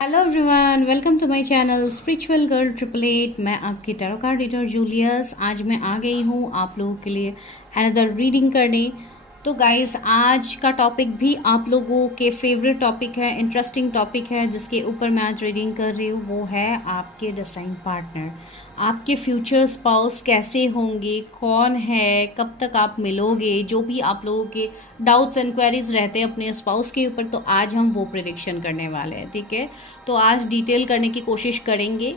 Hello everyone, welcome to my channel spiritual girl 888। मैं आपकी tarot card reader Julius. आज मैं आ गई हूँ आप लोगों के लिए अनदर रीडिंग करने। तो गाइस, आज का टॉपिक भी आप लोगों के फेवरेट टॉपिक है, इंटरेस्टिंग टॉपिक है, जिसके ऊपर मैं आज रीडिंग कर रही हूँ। वो है आपके डिसाइन पार्टनर, आपके फ्यूचर स्पाउस कैसे होंगे, कौन है, कब तक आप मिलोगे। जो भी आप लोगों के डाउट्स इंक्वायरीज रहते हैं अपने स्पाउस के ऊपर, तो आज हम वो प्रेडिक्शन करने वाले हैं। ठीक है, तो आज डिटेल करने की कोशिश करेंगे।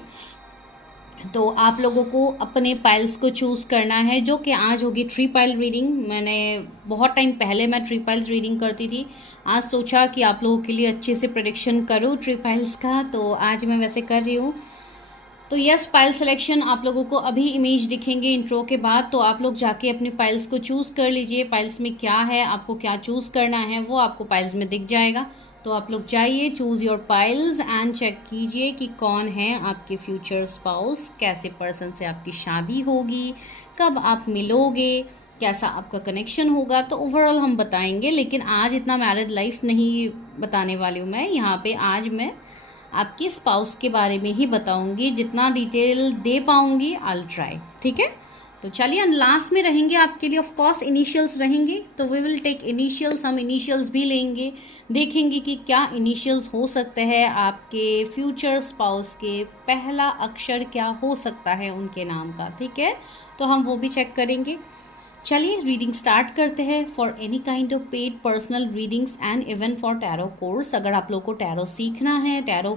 तो आप लोगों को अपने पाइल्स को चूज़ करना है, जो कि आज होगी 3 पाइल रीडिंग। मैंने बहुत टाइम पहले मैं 3 पाइल्स रीडिंग करती थी। आज सोचा कि आप लोगों के लिए अच्छे से प्रेडिक्शन करूँ 3 पाइल्स का, तो आज मैं वैसे कर रही हूँ। तो यस, पाइल सिलेक्शन आप लोगों को अभी इमेज दिखेंगे इंट्रो के बाद, तो आप लोग जाके अपने पाइल्स को चूज़ कर लीजिए। पाइल्स में क्या है, आपको क्या चूज़ करना है, वो आपको पाइल्स में दिख जाएगा। तो आप लोग जाइए, choose your piles and check कीजिए कि कौन है आपके फ्यूचर स्पाउस, कैसे पर्सन से आपकी शादी होगी, कब आप मिलोगे, कैसा आपका कनेक्शन होगा। तो ओवरऑल हम बताएंगे, लेकिन आज इतना मैरिड लाइफ नहीं बताने वाली हूँ मैं यहाँ पे। आज मैं आपकी स्पाउस के बारे में ही बताऊंगी, जितना डिटेल दे पाऊंगी आई विल ट्राई। ठीक है, तो चलिए, लास्ट में रहेंगे आपके लिए ऑफ कोर्स इनिशियल्स रहेंगे, तो वी विल टेक इनिशियल्स। हम इनिशियल्स भी लेंगे, देखेंगे कि क्या इनिशियल्स हो सकते हैं आपके फ्यूचर स्पाउस के, पहला अक्षर क्या हो सकता है उनके नाम का। ठीक है, तो हम वो भी चेक करेंगे। चलिए रीडिंग स्टार्ट करते हैं। For any kind of paid personal readings and even for tarot course, अगर आप लोग को टैरो सीखना है, टैरो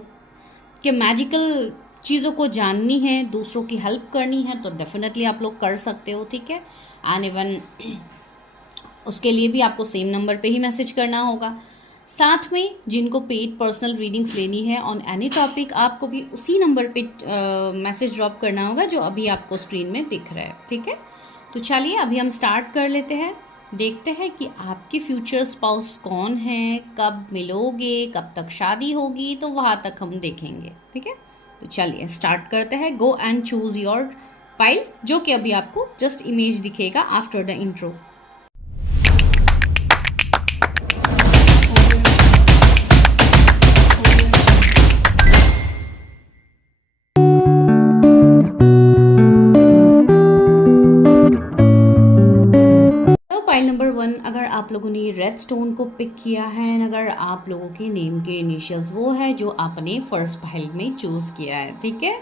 के मैजिकल चीज़ों को जाननी है, दूसरों की हेल्प करनी है, तो डेफिनेटली आप लोग कर सकते हो। ठीक है, एंड इवन उसके लिए भी आपको सेम नंबर पे ही मैसेज करना होगा। साथ में जिनको पेड पर्सनल रीडिंग्स लेनी है ऑन एनी टॉपिक, आपको भी उसी नंबर पे मैसेज ड्रॉप करना होगा जो अभी आपको स्क्रीन में दिख रहा है। ठीक है, तो चलिए अभी हम स्टार्ट कर लेते हैं। देखते हैं कि आपके फ्यूचर स्पाउस कौन है, कब मिलोगे, कब तक शादी होगी, तो वहाँ तक हम देखेंगे। ठीक है, तो चलिए स्टार्ट करते हैं। Go and choose your pile, जो कि अभी आपको जस्ट इमेज दिखेगा after the intro. Pile number 1, अगर आप लोगों ने रेड स्टोन को पिक किया है, अगर आप लोगों के नेम के इनिशियल्स वो है जो आपने फर्स्ट पाइल में चूज़ किया है। ठीक है,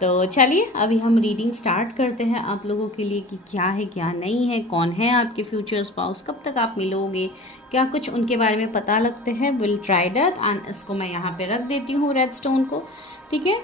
तो चलिए अभी हम रीडिंग स्टार्ट करते हैं आप लोगों के लिए कि क्या है क्या नहीं है, कौन है आपके फ्यूचर स्पाउस, कब तक आप मिलोगे, क्या कुछ उनके बारे में पता लगते हैं। विल ट्राई दैट, एंड इसको मैं यहाँ पे रख देती हूँ रेड स्टोन को। ठीक है,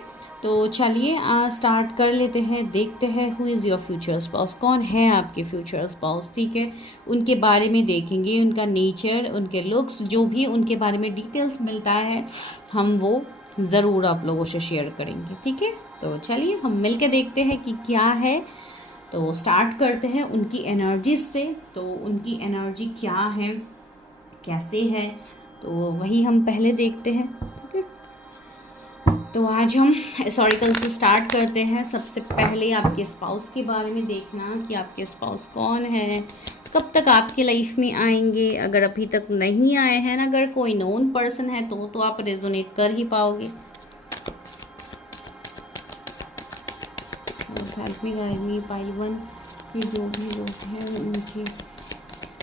तो चलिए स्टार्ट कर लेते हैं। देखते हैं who is your future spouse, कौन है आपके फ्यूचर स्पाउस। ठीक है, उनके बारे में देखेंगे, उनका नेचर, उनके लुक्स, जो भी उनके बारे में डिटेल्स मिलता है हम वो ज़रूर आप लोगों से शेयर करेंगे। ठीक है, तो चलिए हम मिल के देखते हैं कि क्या है। तो स्टार्ट करते हैं उनकी एनर्जीज से। तो उनकी एनर्जी क्या है, कैसे है, तो वही हम पहले देखते हैं। ठीक है, तो आज हम हिस्टोरिकल से स्टार्ट करते हैं। सबसे पहले आपके स्पाउस के बारे में देखना कि आपके स्पाउस कौन है, कब तक आपके लाइफ में आएंगे। अगर अभी तक नहीं आए हैं ना, अगर कोई नोन पर्सन है तो आप रेजोनेट कर ही पाओगे। और साथ में गाइड में पाइल 1 कि जो भी लोग हैं उनके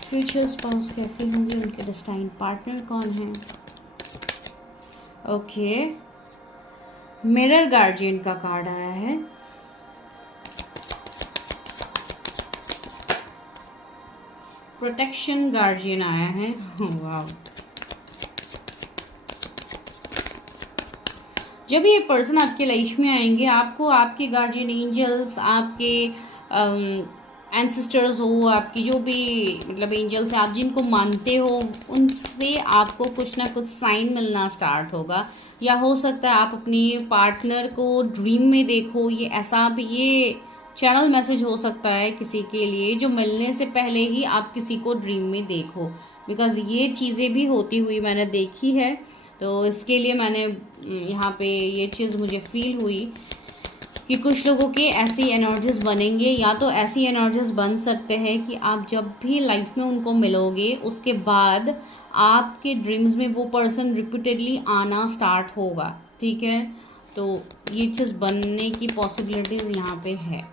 फ्यूचर स्पाउस कैसे होंगे, उनके डेस्टाइन पार्टनर कौन है। ओके, मिरर गार्जियन का कार्ड आया है। प्रोटेक्शन गार्जियन आया है। वाह, जब ये पर्सन आपके लाइफ में आएंगे, आपको आपके गार्जियन एंजल्स, आपके एंसेस्टर्स हो, आपकी जो भी मतलब एंजल्स आप जिनको मानते हो, उनसे आपको कुछ ना कुछ साइन मिलना स्टार्ट होगा। या हो सकता है आप अपनी पार्टनर को ड्रीम में देखो। ये ऐसा भी ये चैनल मैसेज हो सकता है किसी के लिए, जो मिलने से पहले ही आप किसी को ड्रीम में देखो, बिकॉज ये चीज़ें भी होती हुई मैंने देखी है। तो इसके लिए मैंने यहाँ पे ये चीज़ मुझे फील हुई कि कुछ लोगों के ऐसी एनर्जीज बनेंगे, या तो ऐसी एनर्जीज बन सकते हैं कि आप जब भी लाइफ में उनको मिलोगे, उसके बाद आपके ड्रीम्स में वो पर्सन रिपीटेडली आना स्टार्ट होगा। ठीक है, तो ये चीज़ बनने की पॉसिबिलिटीज यहाँ पे है।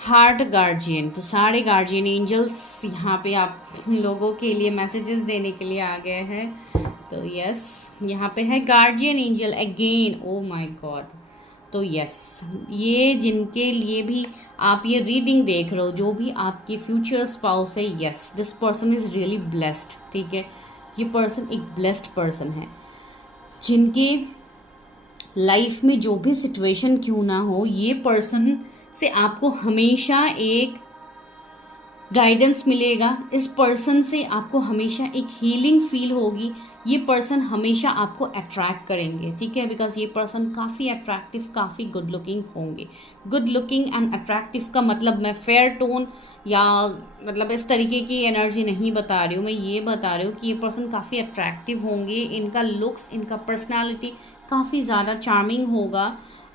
हार्ट गार्जियन, तो सारे गार्जियन एंजल्स यहाँ पे आप लोगों के लिए मैसेजेस देने के लिए आ गए हैं। तो यस, यहाँ पे है guardian angel again, O my God. तो यस, ये जिनके लिए भी आप ये रीडिंग देख रहे हो, जो भी आपके फ्यूचर स्पाउस है, yes this person is really blessed. ठीक है, ये पर्सन एक ब्लेस्ड पर्सन है, जिनके लाइफ में जो भी सिचुएशन क्यों ना हो, ये पर्सन से आपको हमेशा एक गाइडेंस मिलेगा। इस पर्सन से आपको हमेशा एक हीलिंग फील होगी। ये पर्सन हमेशा आपको अट्रैक्ट करेंगे। ठीक है, बिकॉज ये पर्सन काफ़ी अट्रैक्टिव, काफ़ी गुड लुकिंग होंगे। गुड लुकिंग एंड अट्रैक्टिव का मतलब मैं फेयर टोन या मतलब इस तरीके की एनर्जी नहीं बता रही हूँ। मैं ये बता रही हूँ कि ये पर्सन काफ़ी अट्रैक्टिव होंगे। इनका लुक्स, इनका पर्सनालिटी काफ़ी ज़्यादा चार्मिंग होगा।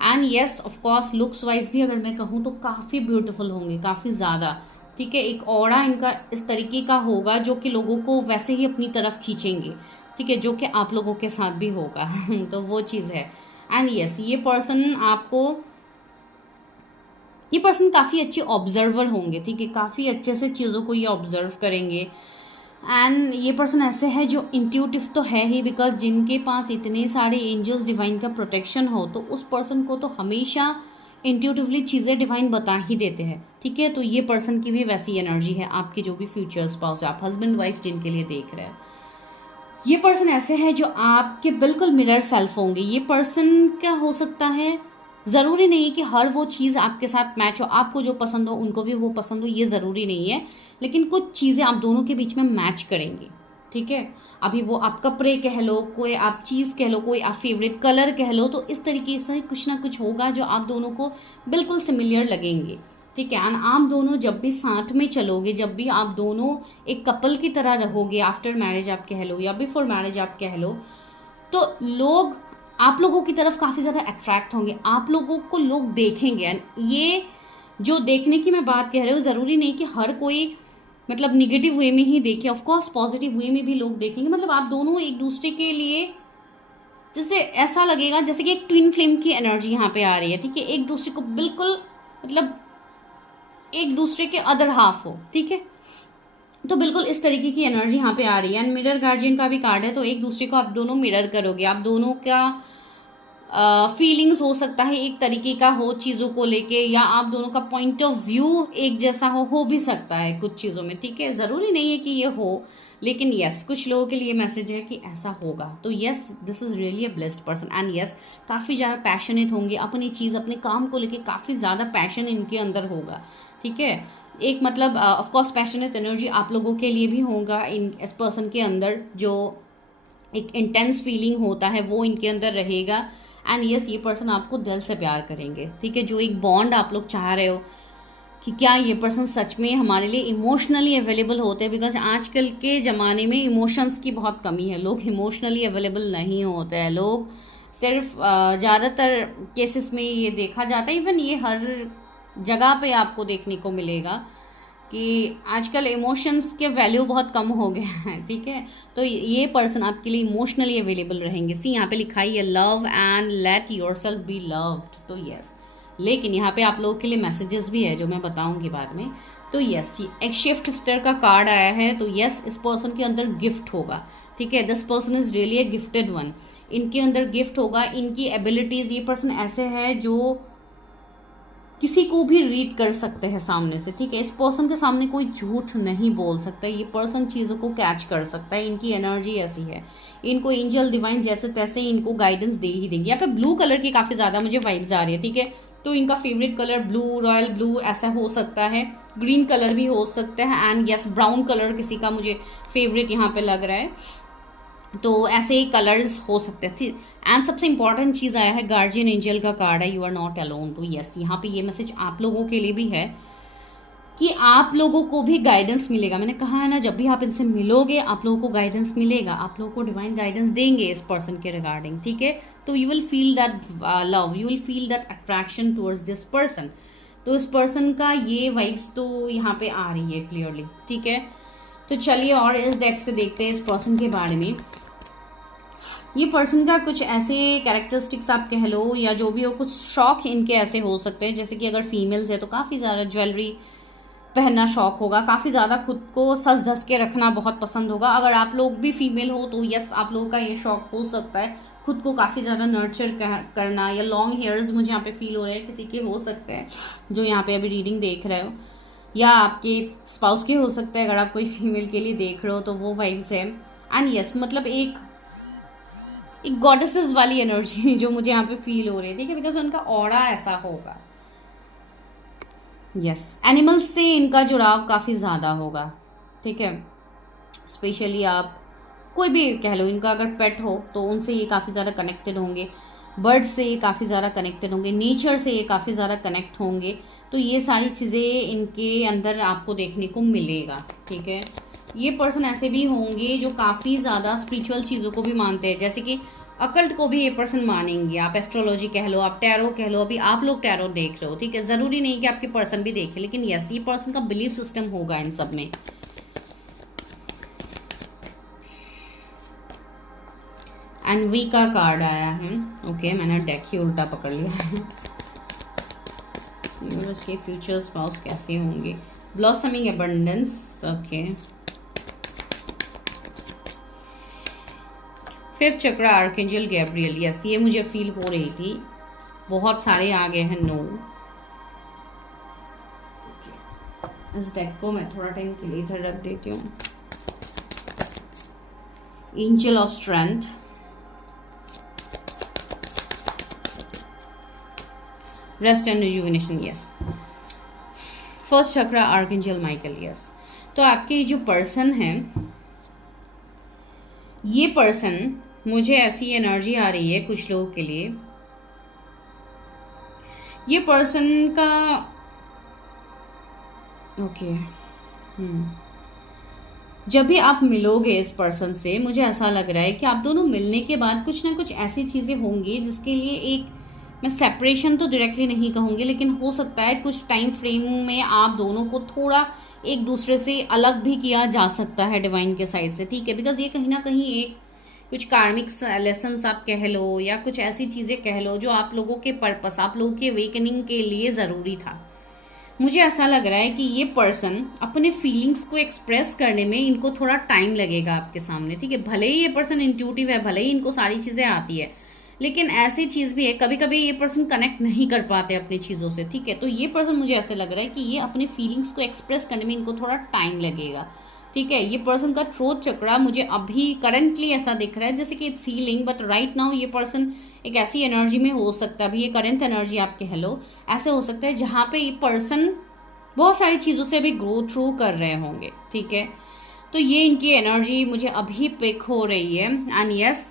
And yes, of course looks wise भी अगर मैं कहूँ तो काफ़ी ब्यूटीफुल होंगे, काफ़ी ज़्यादा। ठीक है, एक ऑरा इनका इस तरीके का होगा जो कि लोगों को वैसे ही अपनी तरफ खींचेंगे। ठीक है, जो कि आप लोगों के साथ भी होगा तो वो चीज़ है। एंड यस, ये पर्सन काफ़ी अच्छे ऑब्जर्वर होंगे। ठीक है, काफ़ी अच्छे से चीज़ों को ये ऑब्जर्व करेंगे। एंड ये पर्सन ऐसे है जो इंट्यूटिव तो है ही, बिकॉज जिनके पास इतने सारे एंजल्स डिवाइन का प्रोटेक्शन हो, तो उस पर्सन को तो हमेशा इंट्यूटिवली चीज़ें डिवाइन बता ही देते हैं। ठीक है, तो ये पर्सन की भी वैसी एनर्जी है। आपके जो भी फ्यूचर स्पाउस है, आप हस्बैंड वाइफ जिनके लिए देख रहे हैं, ये पर्सन ऐसे है जो आपके बिल्कुल मिरर सेल्फ होंगे। ये पर्सन क्या हो सकता है, ज़रूरी नहीं कि हर वो चीज़ आपके साथ मैच हो। आपको जो पसंद हो उनको भी वो पसंद हो, ये ज़रूरी नहीं है, लेकिन कुछ चीज़ें आप दोनों के बीच में मैच करेंगी। ठीक है, अभी वो आप कपड़े कह लो, कोई आप चीज़ कह लो, कोई आप फेवरेट कलर कह लो, तो इस तरीके से कुछ ना कुछ होगा जो आप दोनों को बिल्कुल सिमिलर लगेंगे। ठीक है, एंड आप दोनों जब भी साथ में चलोगे, जब भी आप दोनों एक कपल की तरह रहोगे, आफ्टर मैरिज आप कह लो या बिफोर मैरिज आप कह लो, तो लोग आप लोगों की तरफ काफ़ी ज़्यादा अट्रैक्ट होंगे। आप लोगों को लोग देखेंगे। एंड ये जो देखने की मैं बात कह रही हूँ, ज़रूरी नहीं कि हर कोई मतलब निगेटिव वे में ही देखे, ऑफकोर्स पॉजिटिव वे में भी लोग देखेंगे। मतलब आप दोनों एक दूसरे के लिए, जैसे ऐसा लगेगा जैसे कि एक ट्विन फ्लेम की एनर्जी यहाँ पे आ रही है। ठीक है, एक दूसरे को बिल्कुल मतलब एक दूसरे के अदर हाफ हो। ठीक है, तो बिल्कुल इस तरीके की एनर्जी यहाँ पे आ रही है। एंड मिरर गार्जियन का भी कार्ड है, तो एक दूसरे को आप दोनों मिरर करोगे। आप दोनों का फीलिंग्स हो सकता है एक तरीके का हो चीज़ों को लेके, या आप दोनों का पॉइंट ऑफ व्यू एक जैसा हो भी सकता है कुछ चीज़ों में। ठीक है, ज़रूरी नहीं है कि ये हो, लेकिन यस कुछ लोगों के लिए मैसेज है कि ऐसा होगा। तो yes, this is really a blessed person. And yes, काफ़ी ज़्यादा पैशनेट होंगे अपनी चीज़, अपने काम को लेके काफ़ी ज़्यादा पैशन इनके अंदर होगा। ठीक है, एक मतलब ऑफकोर्स पैशनेट एनर्जी आप लोगों के लिए भी होगा। इस पर्सन के अंदर जो एक इंटेंस फीलिंग होता है वो इनके अंदर रहेगा। एंड यस, ये पर्सन आपको दिल से प्यार करेंगे। ठीक है, जो एक बॉन्ड आप लोग चाह रहे हो कि क्या ये पर्सन सच में हमारे लिए इमोशनली अवेलेबल होते हैं, बिकॉज आजकल के ज़माने में इमोशंस की बहुत कमी है। लोग इमोशनली अवेलेबल नहीं होते हैं। लोग सिर्फ ज़्यादातर केसेस में ये देखा जाता है, इवन ये हर जगह पे आपको देखने को मिलेगा कि आजकल इमोशंस के वैल्यू बहुत कम हो गए हैं। ठीक है, तो ये पर्सन आपके लिए इमोशनली अवेलेबल रहेंगे। सी यहाँ पे लिखा है love and let yourself be loved. तो यस, लेकिन यहाँ पे आप लोगों के लिए मैसेजेस भी है जो मैं बताऊंगी बाद में। तो यस, एक शिफ्ट फिफ्टर का कार्ड आया है। तो यस, इस पर्सन के अंदर गिफ्ट होगा। ठीक है, this person is really a gifted one. इनके अंदर गिफ्ट होगा, इनकी एबिलिटीज़। ये पर्सन ऐसे है जो किसी को भी रीड कर सकते हैं सामने से। ठीक है, इस पर्सन के सामने कोई झूठ नहीं बोल सकता। ये पर्सन चीज़ों को कैच कर सकता है। इनकी एनर्जी ऐसी है, इनको एंजल डिवाइन जैसे तैसे इनको गाइडेंस दे ही देंगे। यहाँ पे ब्लू कलर की काफ़ी ज़्यादा मुझे वाइब्स आ रही है। ठीक है, तो इनका favourite colour blue, royal blue ऐसा हो सकता है, ग्रीन कलर भी हो सकता है। एंड यस, ब्राउन कलर किसी का मुझे फेवरेट यहाँ पे लग रहा है। तो ऐसे ही कलर्स हो सकते हैं। एंड सबसे इंपॉर्टेंट चीज़ आया है, गार्जियन एंजल का कार्ड है, यू आर नॉट अलोन। तो यस, यहाँ पे ये मैसेज आप लोगों के लिए भी है कि आप लोगों को भी गाइडेंस मिलेगा। मैंने कहा है ना, जब भी आप इनसे मिलोगे आप लोगों को गाइडेंस मिलेगा, आप लोगों को डिवाइन गाइडेंस देंगे इस पर्सन के रिगार्डिंग। ठीक है, तो you will feel that love, you will feel that attraction towards this person. तो इस पर्सन का ये वाइब्स तो यहाँ पे आ रही है क्लियरली। ठीक है, तो चलिए और इस डेक से देखते हैं इस पर्सन के बारे में। ये पर्सन का कुछ ऐसे कैरेक्टरिस्टिक्स आप कह लो या जो भी हो, कुछ शौक इनके ऐसे हो सकते हैं, जैसे कि अगर फीमेल्स है तो काफ़ी ज़्यादा ज्वेलरी पहनना शौक होगा, काफ़ी ज़्यादा खुद को सज धस के रखना बहुत पसंद होगा। अगर आप लोग भी फीमेल हो तो यस, आप लोगों का ये शौक हो सकता है खुद को काफ़ी ज़्यादा नर्चर करना, या लॉन्ग हेयर्स मुझे यहाँ पे फील हो रहे हैं, किसी के हो सकते हैं जो यहाँ पे अभी रीडिंग देख रहे हो, या आपके स्पाउस के हो सकते हैं अगर आप कोई फीमेल के लिए देख रहे हो तो वो वाइब्स है। एंड यस, मतलब एक गॉडेसेस वाली एनर्जी जो मुझे यहाँ पे फील हो रही है, ठीक है, बिकॉज उनका ऑरा ऐसा होगा। यस, एनिमल्स से इनका जुड़ाव काफ़ी ज़्यादा होगा, ठीक है, स्पेशली आप कोई भी कह लो, इनका अगर पेट हो तो उनसे ये काफ़ी ज़्यादा कनेक्टेड होंगे, बर्ड से ये काफ़ी ज़्यादा कनेक्टेड होंगे, नेचर से ये काफ़ी ज़्यादा कनेक्ट होंगे। तो ये सारी चीज़ें इनके अंदर आपको देखने को मिलेगा, ठीक है। ये पर्सन ऐसे भी होंगे जो काफ़ी ज़्यादा स्पिरिचुअल चीज़ों को भी मानते हैं, जैसे कि अकल्ट को भी ये पर्सन मानेंगे। आप एस्ट्रोलॉजी कह लो, आप टैरो कह लो, अभी आप लोग टैरो देख रहे हो, ठीक है, ज़रूरी नहीं कि आपके पर्सन भी देखे, लेकिन यस, ये पर्सन का बिलीफ सिस्टम होगा इन सब में। एंड वी का कार्ड आया है, ओके, मैंने डेक ही उल्टा पकड़ लिया है। उसके फ्यूचर स्पाउस कैसे होंगे, ब्लॉसमिंग एबंडेंस, ओके। फिफ्थ चक्रा आर्कएंजल गैब्रियल, यस, ये मुझे फील हो रही थी, बहुत सारे आ गए हैं नो। इस डेक को मैं थोड़ा टाइम के लिए इधर रख देती हूँ। Angel of strength, rest and rejuvenation, yes. First chakra archangel Michael, yes. तो आपके जो पर्सन है, ये पर्सन, मुझे ऐसी एनर्जी आ रही है कुछ लोगों के लिए, ये पर्सन का ओके जब भी आप मिलोगे इस पर्सन से, मुझे ऐसा लग रहा है कि आप दोनों मिलने के बाद कुछ ना कुछ ऐसी चीज़ें होंगी जिसके लिए एक, मैं सेपरेशन तो डायरेक्टली नहीं कहूँगी, लेकिन हो सकता है कुछ टाइम फ्रेम में आप दोनों को थोड़ा एक दूसरे से अलग भी किया जा सकता है डिवाइन के साइड से, ठीक है, बिकॉज ये कहीं ना कहीं एक कुछ कार्मिक लेसन्स आप कह लो, या कुछ ऐसी चीज़ें कह लो जो आप लोगों के पर्पस, आप लोगों के अवेकनिंग के लिए ज़रूरी था। मुझे ऐसा लग रहा है कि ये पर्सन अपने फीलिंग्स को एक्सप्रेस करने में इनको थोड़ा टाइम लगेगा आपके सामने, ठीक है। भले ही ये पर्सन इंट्यूटिव है, भले ही इनको सारी चीज़ें आती है, लेकिन ऐसी चीज़ भी है कभी कभी ये पर्सन कनेक्ट नहीं कर पाते अपनी चीज़ों से, ठीक है। तो ये पर्सन, मुझे ऐसे लग रहा है कि ये अपने फीलिंग्स को एक्सप्रेस करने में इनको थोड़ा टाइम लगेगा, ठीक है। ये पर्सन का थ्रोट चक्रा मुझे अभी करंटली ऐसा दिख रहा है जैसे कि it's healing, but right now ये पर्सन एक ऐसी एनर्जी में हो सकता है, अभी ये करंट एनर्जी आप कह लो, ऐसे हो सकता है जहाँ पे ये पर्सन बहुत सारी चीज़ों से अभी ग्रो थ्रू कर रहे होंगे, ठीक है। तो ये इनकी एनर्जी मुझे अभी पिक हो रही है। एंड यस,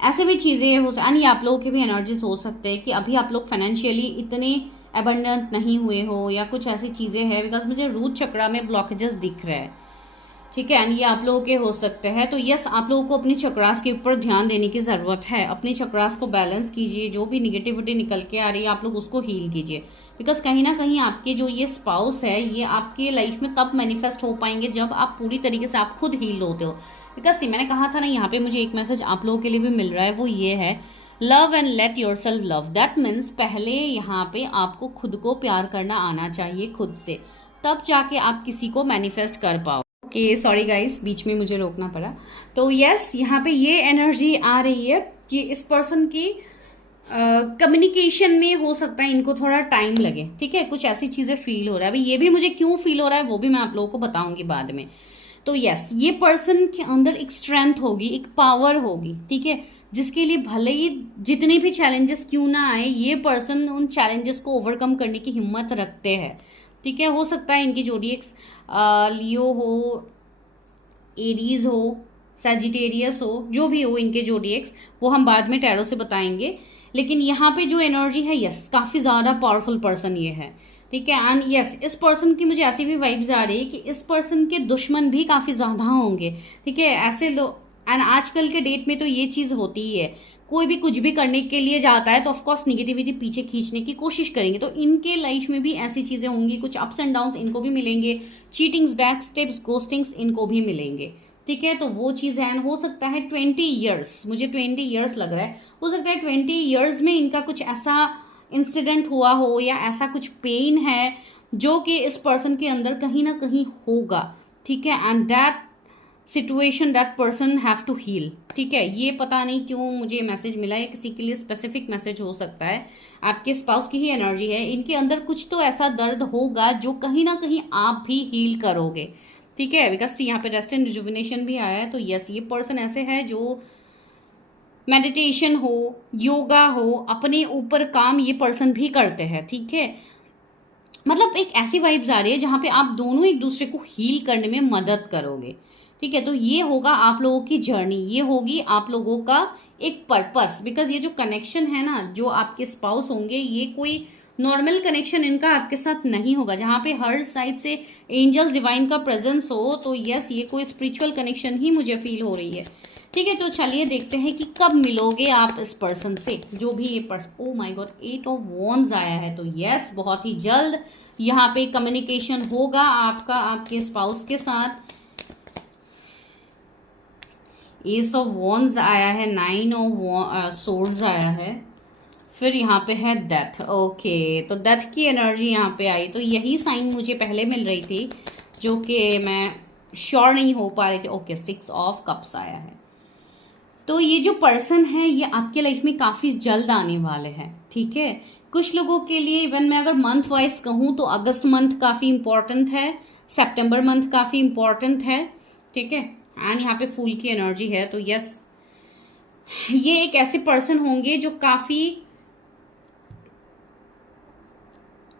ऐसे भी चीज़ें हो सकती, आप लोगों के भी एनर्जीज हो सकते हैं कि अभी आप लोग फाइनेंशियली इतने अबंडेंट नहीं हुए हो, या कुछ ऐसी चीज़ें हैं, बिकॉज मुझे रूट चक्रा में ब्लॉकेजेस दिख रहे हैं, ठीक है। एंड ये आप लोगों के हो सकते हैं। तो यस, आप लोगों को अपनी चक्रास के ऊपर ध्यान देने की ज़रूरत है, अपनी चक्रास को बैलेंस कीजिए, जो भी निगेटिविटी निकल के आ रही है आप लोग उसको हील कीजिए, बिकॉज कहीं ना कहीं आपके जो ये स्पाउस है, ये आपके लाइफ में तब मैनिफेस्ट हो पाएंगे जब आप पूरी तरीके से आप खुद हील होते हो। बिकॉज मैंने कहा था ना, यहाँ पे मुझे एक मैसेज आप लोगों के लिए भी मिल रहा है, वो ये है, love and let your self love. That means पहले यहाँ पे आपको खुद को प्यार करना आना चाहिए खुद से, तब जाके आप किसी को मैनिफेस्ट कर पाओ। ओके, सॉरी गाइस, बीच में मुझे रोकना पड़ा। तो यस, यहाँ पे ये एनर्जी आ रही है कि इस पर्सन की कम्युनिकेशन में हो सकता है इनको थोड़ा टाइम लगे, ठीक है, कुछ ऐसी चीज़ें फील हो रहा है। अभी ये भी मुझे क्यों फील हो रहा है वो भी मैं आप लोगों को बताऊंगी बाद में। तो यस, ये पर्सन के अंदर एक स्ट्रेंथ होगी, एक पावर होगी, ठीक है, जिसके लिए भले ही जितने भी चैलेंजेस क्यों ना आए, ये पर्सन उन चैलेंजेस को ओवरकम करने की हिम्मत रखते हैं, ठीक है। हो सकता है इनकी जोडिएक्स लियो हो, एरीज हो, सैजिटेरियस हो, जो भी हो इनके जोडिएक्स, वो हम बाद में टैरो से बताएंगे। लेकिन यहाँ पे जो एनर्जी है, यस, काफ़ी ज़्यादा पावरफुल पर्सन ये है, ठीक है। एंड यस, इस पर्सन की मुझे ऐसी भी वाइब्स आ रही है कि इस पर्सन के दुश्मन भी काफ़ी ज़्यादा होंगे, ठीक है, ऐसे लोग। एंड आजकल के डेट में तो ये चीज़ होती ही है, कोई भी कुछ भी करने के लिए जाता है तो ऑफकोर्स निगेटिविटी पीछे खींचने की कोशिश करेंगे। तो इनके लाइफ में भी ऐसी चीज़ें होंगी, कुछ अप्स एंड डाउन्स इनको भी मिलेंगे, चीटिंग्स, बैक स्टेप्स, गोस्टिंग्स इनको भी मिलेंगे, ठीक है, तो वो चीज़ है। हो सकता है 20 ईयर्स, मुझे 20 ईयर्स लग रहा है, हो सकता है 20 ईयर्स में इनका कुछ ऐसा इंसिडेंट हुआ हो या ऐसा कुछ पेन है जो कि इस पर्सन के अंदर कहीं ना कहीं होगा। ठीक है, and that situation that person have to heal. ठीक है, ये पता नहीं क्यों मुझे मैसेज मिला है, किसी के लिए स्पेसिफिक मैसेज हो सकता है, आपके स्पाउस की ही एनर्जी है। इनके अंदर कुछ तो ऐसा दर्द होगा जो कहीं ना कहीं आप भी हील करोगे। ठीक है, बिकॉज यहाँ पे रेस्ट एंड रिजुविनेशन भी आया है। तो यस, ये पर्सन ऐसे है जो मेडिटेशन हो, योगा हो, अपने ऊपर काम ये पर्सन भी करते हैं। ठीक है, मतलब एक ऐसी वाइब्स आ रही है जहाँ पे आप दोनों एक दूसरे को हील करने में मदद करोगे। ठीक है, तो ये होगा आप लोगों की जर्नी, ये होगी आप लोगों का एक पर्पस। बिकॉज ये जो कनेक्शन है ना, जो आपके स्पाउस होंगे, ये कोई नॉर्मल कनेक्शन इनका आपके साथ नहीं होगा जहाँ पे हर साइड से एंजल्स डिवाइन का प्रेजेंस हो। तो यस, ये कोई स्पिरिचुअल कनेक्शन ही मुझे फील हो रही है। ठीक है, तो चलिए देखते हैं कि कब मिलोगे आप इस पर्सन से, जो भी ये person. O my God, 8 of wands आया है। तो यस, बहुत ही जल्द यहाँ पे कम्युनिकेशन होगा आपका आपके स्पाउस के साथ। एस ऑफ वॉन्ड्स आया है, 9 ऑफ सोर्ड्स आया है, फिर यहाँ पे है डेथ। ओके, तो डेथ की एनर्जी यहाँ पे आई। तो यही साइन मुझे पहले मिल रही थी जो कि मैं श्योर नहीं हो पा रही थी। ओके, 6 ऑफ कप्स आया है। तो ये जो पर्सन है ये आपके लाइफ में काफ़ी जल्द आने वाले हैं। ठीक है, कुछ लोगों के लिए इवन मैं अगर मंथ वाइज कहूँ तो अगस्त मंथ काफ़ी इंपॉर्टेंट है, सितंबर मंथ काफ़ी इंपॉर्टेंट है। ठीक है, एंड यहाँ पे फूल की एनर्जी है। तो यस, ये एक ऐसे पर्सन होंगे जो काफ़ी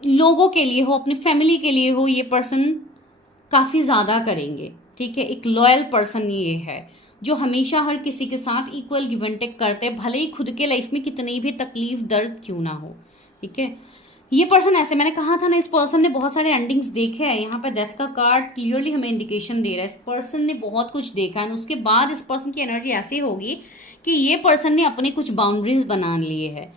लोगों के लिए हो, अपनी फैमिली के लिए हो, ये पर्सन काफ़ी ज़्यादा करेंगे। ठीक है, एक लॉयल पर्सन ये है जो हमेशा हर किसी के साथ इक्वल गिव एंड टेक करते हैं, भले ही खुद के लाइफ में कितनी भी तकलीफ दर्द क्यों ना हो। ठीक है, ये पर्सन ऐसे, मैंने कहा था ना, इस पर्सन ने बहुत सारे एंडिंग्स देखे हैं। यहाँ पे डेथ का कार्ड क्लियरली हमें इंडिकेशन दे रहा है, इस पर्सन ने बहुत कुछ देखा है। उसके बाद इस पर्सन की एनर्जी ऐसी होगी कि ये पर्सन ने अपने कुछ बाउंड्रीज बना लिए है।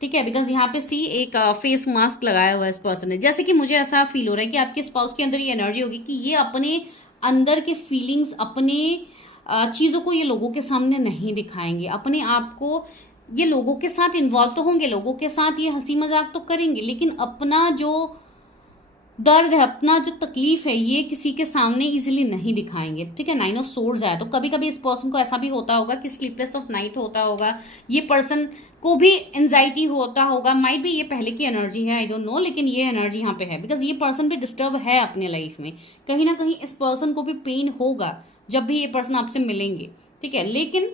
ठीक है, बिकॉज यहाँ पे सी एक फेस मास्क लगाया हुआ है इस पर्सन ने। जैसे कि मुझे ऐसा फील हो रहा है कि आपके स्पाउस के अंदर ये एनर्जी होगी कि ये अपने अंदर के फीलिंग्स, अपने चीज़ों को ये लोगों के सामने नहीं दिखाएंगे। अपने आप को ये लोगों के साथ इन्वॉल्व तो होंगे, लोगों के साथ ये हंसी मजाक तो करेंगे, लेकिन अपना जो दर्द है, अपना जो तकलीफ है, ये किसी के सामने इजीली नहीं दिखाएंगे। ठीक है, 9 ऑफ सोर्ड्स आया। तो कभी कभी इस पर्सन को ऐसा भी होता होगा कि स्लीपलेस ऑफ नाइट होता होगा, ये पर्सन को भी एंजाइटी होता होगा। माइट भी ये पहले की एनर्जी है, आई डोंट नो, लेकिन ये एनर्जी यहाँ पे है बिकॉज ये पर्सन भी डिस्टर्ब है अपने लाइफ में। कहीं ना कहीं इस पर्सन को भी पेन होगा जब भी ये पर्सन आपसे मिलेंगे। ठीक है, लेकिन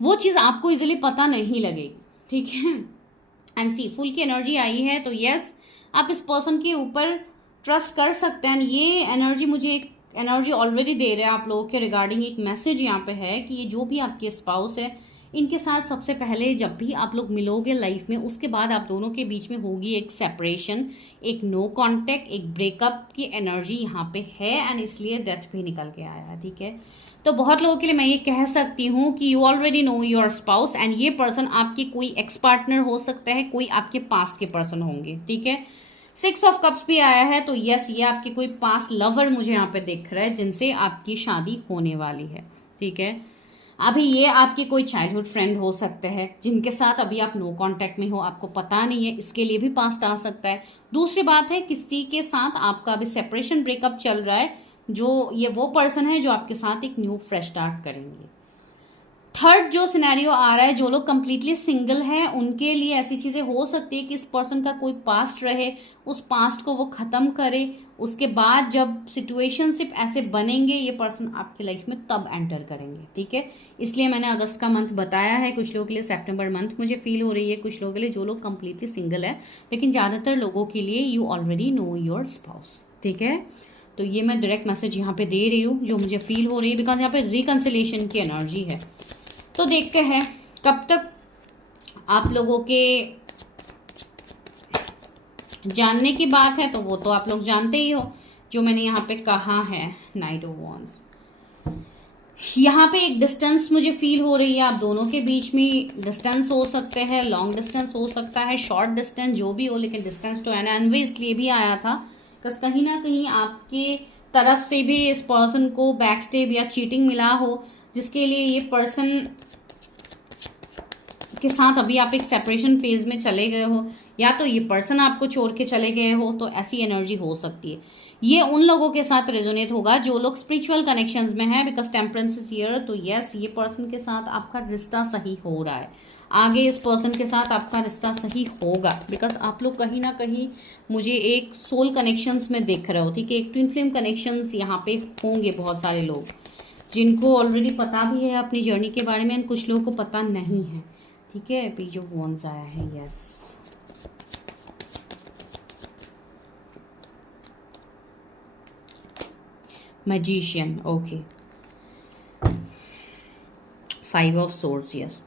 वो चीज़ आपको इजीली पता नहीं लगेगी। ठीक है, एंड सी फुल की एनर्जी आई है। तो यस, आप इस पर्सन के ऊपर ट्रस्ट कर सकते हैं। ये एनर्जी मुझे एक एनर्जी ऑलरेडी दे रहा है आप लोगों के रिगार्डिंग। एक मैसेज यहाँ पे है कि ये जो भी आपके स्पाउस है, इनके साथ सबसे पहले जब भी आप लोग मिलोगे लाइफ में, उसके बाद आप दोनों के बीच में होगी एक सेपरेशन, एक नो कांटेक्ट, एक ब्रेकअप की एनर्जी यहाँ पे है, एंड इसलिए डेथ भी निकल के आया है। ठीक है, तो बहुत लोगों के लिए मैं ये कह सकती हूँ कि you already know your spouse, and ये पर्सन आपके कोई एक्स पार्टनर हो सकता है, कोई आपके पास्ट के पर्सन होंगे। ठीक है, 6 ऑफ कप्स भी आया है। तो यस, ये आपके कोई पास्ट लवर मुझे यहाँ पे दिख रहा है जिनसे आपकी शादी होने वाली है। ठीक है, अभी ये आपके कोई चाइल्डहुड फ्रेंड हो सकते हैं जिनके साथ अभी आप नो कांटेक्ट में हो, आपको पता नहीं है, इसके लिए भी पास्ट आ सकता है। दूसरी बात है, किसी के साथ आपका अभी सेपरेशन ब्रेकअप चल रहा है, जो ये वो पर्सन है जो आपके साथ एक न्यू फ्रेश स्टार्ट करेंगे। थर्ड जो सिनेरियो आ रहा है, जो लोग कंप्लीटली सिंगल हैं उनके लिए ऐसी चीज़ें हो सकती है कि इस पर्सन का कोई पास्ट रहे, उस पास्ट को वो ख़त्म करे, उसके बाद जब सिचुएशनशिप ऐसे बनेंगे, ये पर्सन आपकी लाइफ में तब एंटर करेंगे। ठीक है, इसलिए मैंने अगस्त का मंथ बताया है। कुछ लोगों के लिए सितंबर मंथ मुझे फील हो रही है, कुछ लोगों के लिए जो लोग कंप्लीटली सिंगल है, लेकिन ज़्यादातर लोगों के लिए you already know your spouse. ठीक है, तो ये मैं डायरेक्ट मैसेज यहाँ पे दे रही हूँ जो मुझे फील हो रही है, बिकॉज यहाँ पे रिकन्सिलेशन की एनर्जी है। तो देखते हैं कब तक आप लोगों के जानने की बात है, तो वो तो आप लोग जानते ही हो जो मैंने यहाँ पे कहा है। नाइट ऑफ वॉन्ड्स, यहाँ पे एक डिस्टेंस मुझे फील हो रही है आप दोनों के बीच में। डिस्टेंस हो सकते हैं, लॉन्ग डिस्टेंस हो सकता है, शॉर्ट डिस्टेंस, जो भी हो, लेकिन डिस्टेंस तो एनवे इसलिए भी आया था बिकॉज कहीं ना कहीं आपके तरफ से भी इस पर्सन को बैक स्टेप या चीटिंग मिला हो, जिसके लिए ये पर्सन के साथ अभी आप एक सेपरेशन फेज में चले गए हो, या तो ये पर्सन आपको छोड़ के चले गए हो, तो ऐसी एनर्जी हो सकती है। ये उन लोगों के साथ रेजोनेट होगा जो लोग स्पिरिचुअल कनेक्शंस में हैं, बिकॉज टेम्परेंस इज हियर। तो यस, ये पर्सन के साथ आपका रिश्ता सही हो रहा है, आगे इस पर्सन के साथ आपका रिश्ता सही होगा, बिकॉज आप लोग कहीं ना कहीं मुझे एक सोल कनेक्शंस में देख रहे हो, ठीक है। एक ट्विन फ्लेम कनेक्शंस यहाँ पे होंगे, बहुत सारे लोग जिनको ऑलरेडी पता भी है अपनी जर्नी के बारे में, कुछ लोगों को पता नहीं है, ठीक है। पेज ऑफ वॉन्ड्स आया है, yes. Magician, okay. 5 of swords, yes.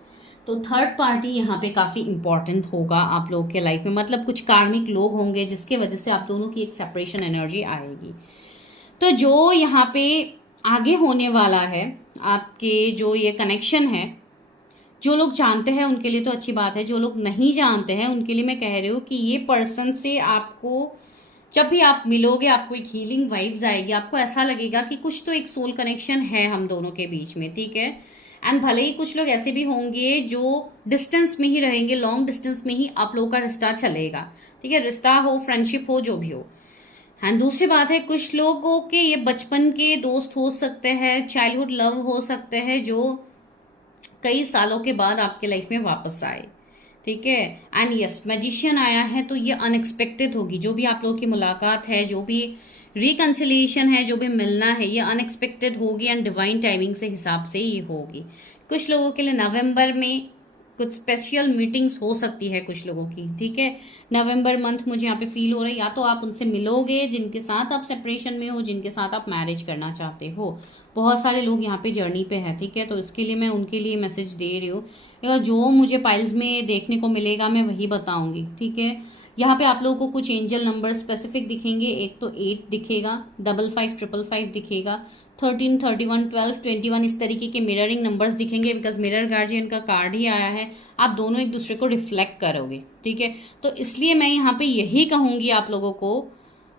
तो थर्ड पार्टी यहाँ पे काफ़ी इंपॉर्टेंट होगा आप लोगों के लाइफ में, मतलब कुछ कार्मिक लोग होंगे जिसके वजह से आप दोनों की एक सेपरेशन एनर्जी आएगी। तो जो यहाँ पे आगे होने वाला है आपके जो ये कनेक्शन है, जो लोग जानते हैं उनके लिए तो अच्छी बात है, जो लोग नहीं जानते हैं उनके लिए मैं कह रही हूँ कि ये पर्सन से आपको जब भी आप मिलोगे आपको एक हीलिंग वाइब्स आएगी, आपको ऐसा लगेगा कि कुछ तो एक सोल कनेक्शन है हम दोनों के बीच में, ठीक है। एंड भले ही कुछ लोग ऐसे भी होंगे जो डिस्टेंस में ही रहेंगे, लॉन्ग डिस्टेंस में ही आप लोगों का रिश्ता चलेगा, ठीक है। रिश्ता हो, फ्रेंडशिप हो, जो भी हो। एंड दूसरी बात है, कुछ लोगों के ये बचपन के दोस्त हो सकते हैं, चाइल्डहुड लव हो सकते हैं, जो कई सालों के बाद आपके लाइफ में वापस आए, ठीक है। एंड यस, मैजिशियन आया है, तो ये अनएक्सपेक्टेड होगी। जो भी आप लोगों की मुलाकात है, जो भी रिकन्सिलिएशन है, जो भी मिलना है, ये अनएक्सपेक्टेड होगी एंड डिवाइन टाइमिंग से हिसाब से ये होगी। कुछ लोगों के लिए नवंबर में कुछ स्पेशल मीटिंग्स हो सकती है कुछ लोगों की, ठीक है। नवंबर मंथ मुझे यहाँ पे फील हो रहा है, या तो आप उनसे मिलोगे जिनके साथ आप सेपरेशन में हो, जिनके साथ आप मैरिज करना चाहते हो। बहुत सारे लोग यहाँ पे जर्नी पे हैं, ठीक है। तो इसके लिए मैं उनके लिए मैसेज दे रही हूँ, जो मुझे पाइल्स में देखने को मिलेगा मैं वही बताऊंगी, ठीक है। यहाँ पे आप लोगों को कुछ एंजल नंबर स्पेसिफिक दिखेंगे। एक तो 8 दिखेगा, 55 555 दिखेगा, 13 31 12 21 इस तरीके के मिररिंग नंबर्स दिखेंगे, बिकॉज मिरर गार्जियन का कार्ड ही आया है। आप दोनों एक दूसरे को रिफ्लेक्ट करोगे, ठीक है। तो इसलिए मैं यहाँ पे यही कहूँगी आप लोगों को,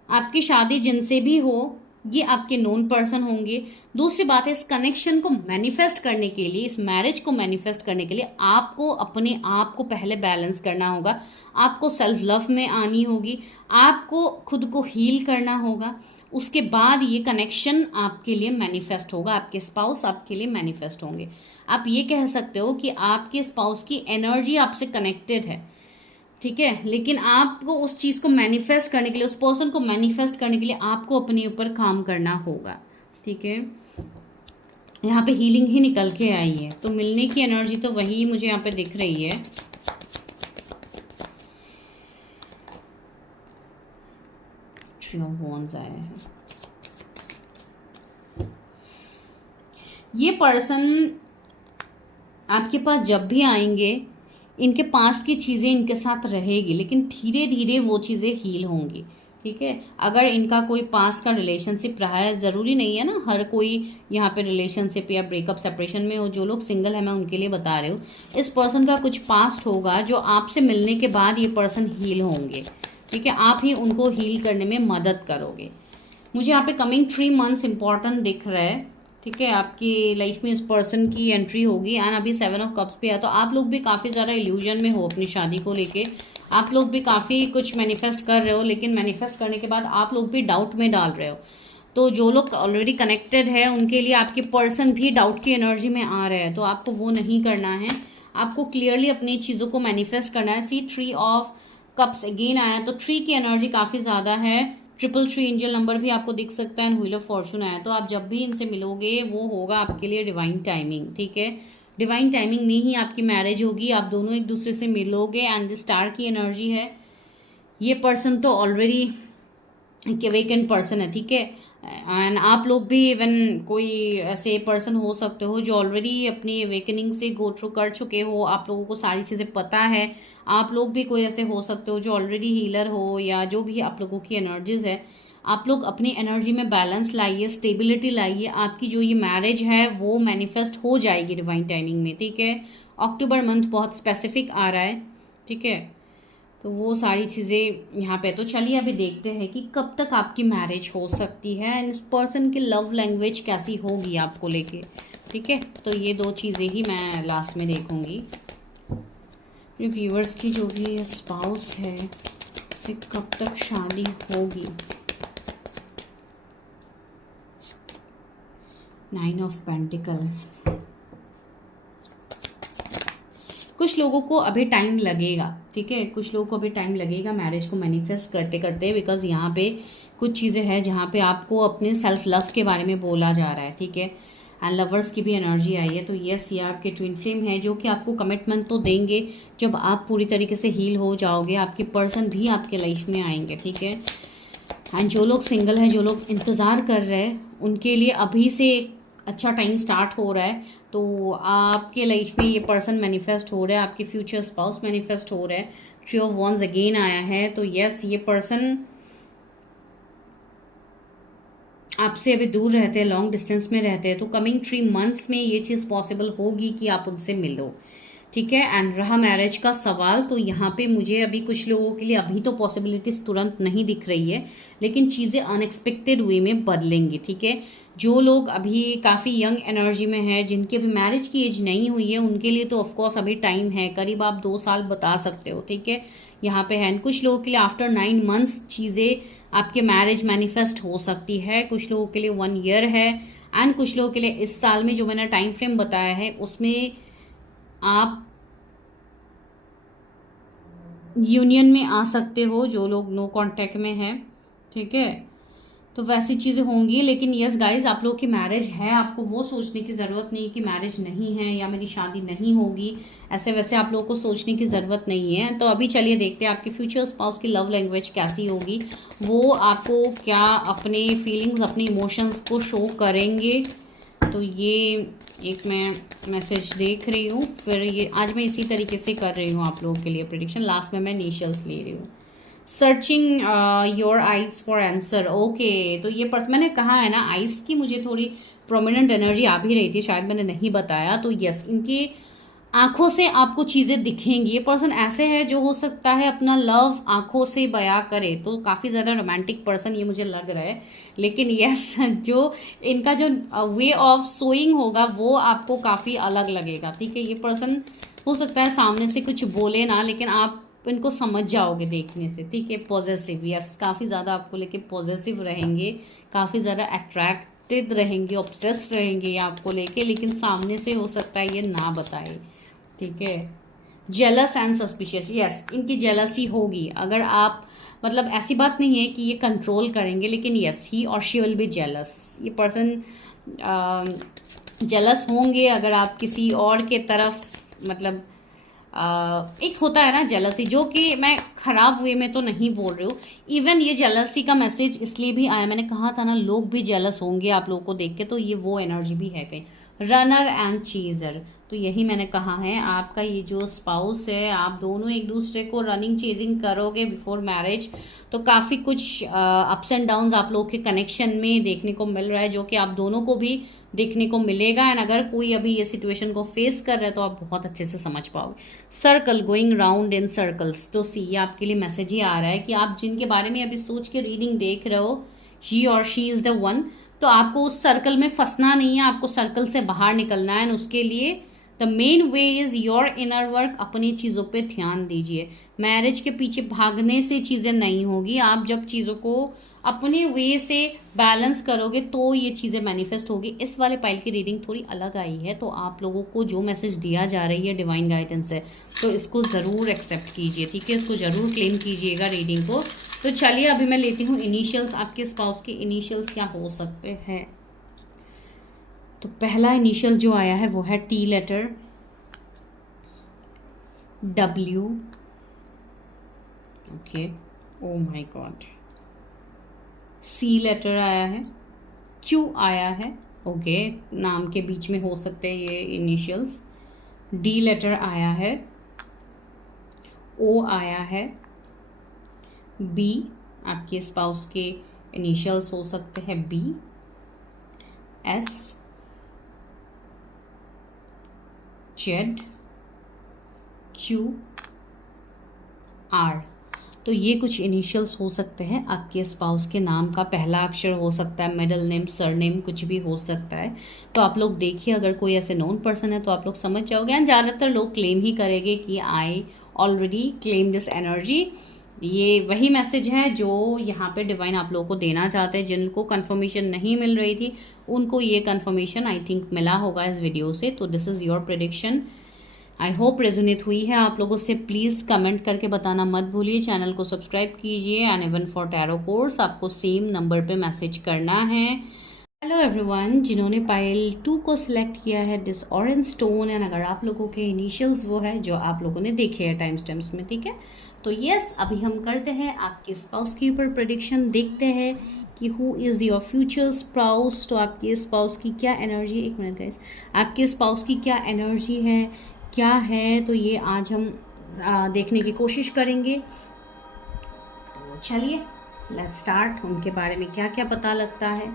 आपकी शादी जिनसे भी हो ये आपके नोन पर्सन होंगे। दूसरी बात है, इस कनेक्शन को मैनिफेस्ट करने के लिए, इस मैरिज को मैनिफेस्ट करने के लिए आपको अपने आप को पहले बैलेंस करना होगा, आपको सेल्फ लव में आनी होगी, आपको खुद को हील करना होगा। उसके बाद ये कनेक्शन आपके लिए मैनिफेस्ट होगा, आपके स्पाउस आपके लिए मैनिफेस्ट होंगे। आप ये कह सकते हो कि आपके स्पाउस की एनर्जी आपसे कनेक्टेड है, ठीक है। लेकिन आपको उस चीज़ को मैनिफेस्ट करने के लिए, उस पर्सन को मैनिफेस्ट करने के लिए आपको अपने ऊपर काम करना होगा, ठीक है। यहाँ पे हीलिंग ही निकल के आई है, तो मिलने की एनर्जी तो वही मुझे यहाँ पे दिख रही है। ट्री ऑफ वॉन्ड्स आया है। ये पर्सन आपके पास जब भी आएंगे, इनके पास की चीज़ें इनके साथ रहेगी, लेकिन धीरे धीरे वो चीज़ें हील होंगी, ठीक है। अगर इनका कोई पास का रिलेशनशिप रहा है, ज़रूरी नहीं है ना हर कोई यहाँ पे रिलेशनशिप या ब्रेकअप सेपरेशन में हो। जो लोग सिंगल है मैं उनके लिए बता रही हूँ, इस पर्सन का कुछ पास्ट होगा जो आपसे मिलने के बाद ये पर्सन हील होंगे, ठीक है। आप ही उनको हील करने में मदद करोगे। मुझे यहाँ पे कमिंग 3 मंथ्स इंपॉर्टेंट दिख रहा है, ठीक है। आपकी लाइफ में इस पर्सन की एंट्री होगी। एंड अभी 7 ऑफ कप्स पे है, तो आप लोग भी काफ़ी ज़्यादा इल्यूजन में हो अपनी शादी को लेके। आप लोग भी काफ़ी कुछ मैनिफेस्ट कर रहे हो, लेकिन मैनिफेस्ट करने के बाद आप लोग भी डाउट में डाल रहे हो। तो जो लोग ऑलरेडी कनेक्टेड है उनके लिए आपके पर्सन भी डाउट की एनर्जी में आ रहे हैं, तो आपको वो नहीं करना है। आपको क्लियरली अपनी चीज़ों को मैनिफेस्ट करना है। सी 3 ऑफ कप्स अगेन आया, तो 3 की एनर्जी काफ़ी ज़्यादा है। 333 एंजल नंबर भी आपको दिख सकता है, एंड व्हील ऑफ फॉर्चून आया। तो आप जब भी इनसे मिलोगे वो होगा आपके लिए डिवाइन टाइमिंग, ठीक है। डिवाइन टाइमिंग में ही आपकी मैरिज होगी, आप दोनों एक दूसरे से मिलोगे। एंड स्टार की एनर्जी है। ये पर्सन तो ऑलरेडी एक अवेकन पर्सन है, ठीक है। एंड आप लोग भी इवन कोई ऐसे पर्सन हो सकते हो जो ऑलरेडी अपनी अवेकनिंग से गो थ्रू कर चुके हो, आप लोगों को सारी चीज़ें पता है। आप लोग भी कोई ऐसे हो सकते हो जो ऑलरेडी हीलर हो, या जो भी आप लोगों की एनर्जीज है। आप लोग अपनी एनर्जी में बैलेंस लाइए, स्टेबिलिटी लाइए। आपकी जो ये मैरिज है वो मैनिफेस्ट हो जाएगी डिवाइन टाइमिंग में, ठीक है। अक्टूबर मंथ बहुत स्पेसिफिक आ रहा है, ठीक है। तो वो सारी चीज़ें यहाँ पे। तो चलिए अभी देखते हैं कि कब तक आपकी मैरिज हो सकती है एंड इस पर्सन की लव लैंग्वेज कैसी होगी आपको लेके। ठीक है, तो ये दो चीज़ें ही मैं लास्ट में देखूंगी। व्यूअर्स की जो भी स्पाउस है उससे कब तक शादी होगी। 9 ऑफ पेंटिकल। कुछ लोगों को अभी टाइम लगेगा, ठीक है, कुछ लोगों को अभी टाइम लगेगा मैरिज को मैनिफेस्ट करते करते, बिकॉज यहाँ पे कुछ चीज़ें हैं जहाँ पे आपको अपने सेल्फ लव के बारे में बोला जा रहा है। ठीक है, एंड लवर्स की भी एनर्जी आई है। तो यस, ये आपके ट्विन फ्लेम है जो कि आपको कमिटमेंट तो देंगे जब आप पूरी तरीके से हील हो जाओगे। आपके पर्सन भी आपके लाइफ में आएंगे। ठीक है, एंड जो लोग सिंगल हैं, जो लोग इंतज़ार कर रहे हैं, उनके लिए अभी से एक अच्छा टाइम स्टार्ट हो रहा है। तो आपके लाइफ में ये पर्सन मैनिफेस्ट हो रहा है, आपके फ्यूचर स्पाउस मैनिफेस्ट हो रहा है। थ्री ऑफ वॉन्स अगेन आया है। तो यस, ये पर्सन आपसे अभी दूर रहते हैं, लॉन्ग डिस्टेंस में रहते हैं। तो कमिंग 3 मंथ्स में ये चीज़ पॉसिबल होगी कि आप उनसे मिलो। ठीक है, एंड रहा मैरिज का सवाल, तो यहाँ पे मुझे अभी कुछ लोगों के लिए अभी तो पॉसिबिलिटीज तुरंत नहीं दिख रही है, लेकिन चीज़ें अनएक्सपेक्टेड वे में बदलेंगी। ठीक है, जो लोग अभी काफ़ी यंग एनर्जी में है, जिनकी अभी मैरिज की एज नहीं हुई है, उनके लिए तो ऑफकोर्स अभी टाइम है, करीब आप 2 साल बता सकते हो। ठीक है, यहाँ पे है। कुछ लोगों के लिए आफ्टर 9 मंथ्स चीज़ें आपके मैरिज मैनिफेस्ट हो सकती है, कुछ लोगों के लिए 1 ईयर है, एंड कुछ लोगों के लिए इस साल में जो मैंने टाइम फ्रेम बताया है उसमें आप यूनियन में आ सकते हो, जो लोग नो कांटेक्ट में हैं। ठीक है, तो वैसी चीज़ें होंगी। लेकिन यस गाइज, आप लोग की मैरिज है, आपको वो सोचने की ज़रूरत नहीं कि मैरिज नहीं है या मेरी शादी नहीं होगी, ऐसे वैसे आप लोगों को सोचने की ज़रूरत नहीं है। तो अभी चलिए देखते हैं आपकी फ्यूचर स्पाउस की लव लैंग्वेज कैसी होगी, वो आपको क्या अपने फीलिंग्स, अपने इमोशंस को शो करेंगे। तो ये एक मैं मैसेज देख रही हूँ, फिर ये आज मैं इसी तरीके से कर रही हूँ आप लोगों के लिए प्रेडिक्शन। लास्ट में मैं इनिशियल्स ले रही हूँ। Searching your eyes for answer. Okay, तो ये मैंने कहा है ना, आइज की मुझे थोड़ी प्रोमिनेंट एनर्जी आ भी रही थी, शायद मैंने नहीं बताया। तो यस, इनकी आंखों से आपको चीज़ें दिखेंगी। ये पर्सन ऐसे है जो हो सकता है अपना लव आंखों से बयां करे, तो काफ़ी ज़्यादा रोमांटिक पर्सन ये मुझे लग रहा है। लेकिन यस, जो इनका जो वे ऑफ सोइंग होगा वो आपको काफ़ी अलग लगेगा। ठीक है, ये पर्सन हो सकता है सामने से कुछ बोले ना, लेकिन आप इनको समझ जाओगे देखने से। ठीक है, पॉजिटिव, यस, काफ़ी ज़्यादा आपको लेके पॉजिटिव रहेंगे, काफ़ी ज़्यादा अट्रैक्टेड रहेंगे, ऑब्सेस्ड रहेंगे ये आपको लेके, लेकिन सामने से हो सकता है ये ना बताए। ठीक है, जेलस एंड सस्पिशियस, यस, इनकी जेलसी होगी। अगर आप, मतलब ऐसी बात नहीं है कि ये कंट्रोल करेंगे, लेकिन यस, ही और शी विल बी जेलस। ये पर्सन जेलस होंगे अगर आप किसी और के तरफ, मतलब एक होता है ना जेलसी, जो कि मैं खराब वे में तो नहीं बोल रही हूँ। इवन ये जेलसी का मैसेज इसलिए भी आया, मैंने कहा था ना लोग भी जेलस होंगे आप लोगों को देख के, तो ये वो एनर्जी भी है कहीं। रनर एंड चीजर, तो यही मैंने कहा है, आपका ये जो स्पाउस है, आप दोनों एक दूसरे को रनिंग चेजिंग करोगे बिफोर मैरिज। तो काफ़ी कुछ अप्स एंड डाउन्स आप लोगों के कनेक्शन में देखने को मिल रहा है, जो कि आप दोनों को भी देखने को मिलेगा। एंड अगर कोई अभी ये सिचुएशन को फेस कर रहा है तो आप बहुत अच्छे से समझ पाओगे। Circle, going round in circles, तो सी, ये आपके लिए मैसेज ही आ रहा है कि आप जिनके बारे में अभी सोच के रीडिंग देख रहे हो, ही और शी इज द वन। तो आपको उस सर्कल में फंसना नहीं है, आपको सर्कल से बाहर निकलना है। एंड उसके लिए the main way is your inner work. अपनी चीज़ों पे ध्यान दीजिए, मैरिज के पीछे भागने से चीज़ें नहीं होगी। आप जब चीज़ों को अपने वे से बैलेंस करोगे तो ये चीज़ें मैनिफेस्ट होगी। इस वाले पाइल की रीडिंग थोड़ी अलग आई है, तो आप लोगों को जो मैसेज दिया जा रही है डिवाइन गाइडेंस है, तो इसको ज़रूर एक्सेप्ट कीजिए। ठीक है, इसको ज़रूर क्लेम कीजिएगा रीडिंग को। तो चलिए अभी मैं लेती हूँ इनिशियल्स। आपके स्पाउस के इनिशियल्स क्या हो सकते हैं। तो पहला इनिशियल जो आया है वो है T letter, W, okay, oh my God, C letter आया है, क्यू आया है, ओके, नाम के बीच में हो सकते हैं ये इनिशियल्स। डी लेटर आया है, ओ आया है, बी, आपके स्पाउस के इनिशियल्स हो सकते हैं B, S, Z, Q, R. तो ये कुछ इनिशियल्स हो सकते हैं, आपके स्पाउस के नाम का पहला अक्षर हो सकता है, मिडिल नेम, सरनेम कुछ भी हो सकता है। तो आप लोग देखिए, अगर कोई ऐसे नोन पर्सन है तो आप लोग समझ जाओगे। एंड ज़्यादातर लोग क्लेम ही करेंगे कि I already claim this energy. ये वही मैसेज है जो यहाँ पे डिवाइन आप लोगों को देना चाहते हैं। जिनको कंफर्मेशन नहीं मिल रही थी उनको ये कंफर्मेशन आई थिंक मिला होगा इस वीडियो से। तो this is your prediction. I hope resonate हुई है आप लोगों से। प्लीज़ कमेंट करके बताना मत भूलिए। चैनल को सब्सक्राइब कीजिए। And even for tarot course आपको सेम नंबर पे मैसेज करना है। हेलो एवरीवन, जिन्होंने पाइल 2 को सिलेक्ट किया है, दिस ऑरेंज स्टोन, एंड अगर आप लोगों के इनिशियल्स वो है जो आप लोगों ने देखे हैं टाइम स्टैम्प्स में, ठीक है। तो यस, अभी हम करते हैं आपके स्पाउस के ऊपर प्रेडिक्शन। देखते हैं कि who is your future spouse. तो आपके स्पाउस की क्या एनर्जी, एक मिनट गाइस, आपके स्पाउस की क्या एनर्जी है, क्या है, तो ये आज हम देखने की कोशिश करेंगे। तो चलिए लेट्स स्टार्ट। उनके बारे में क्या क्या पता लगता है।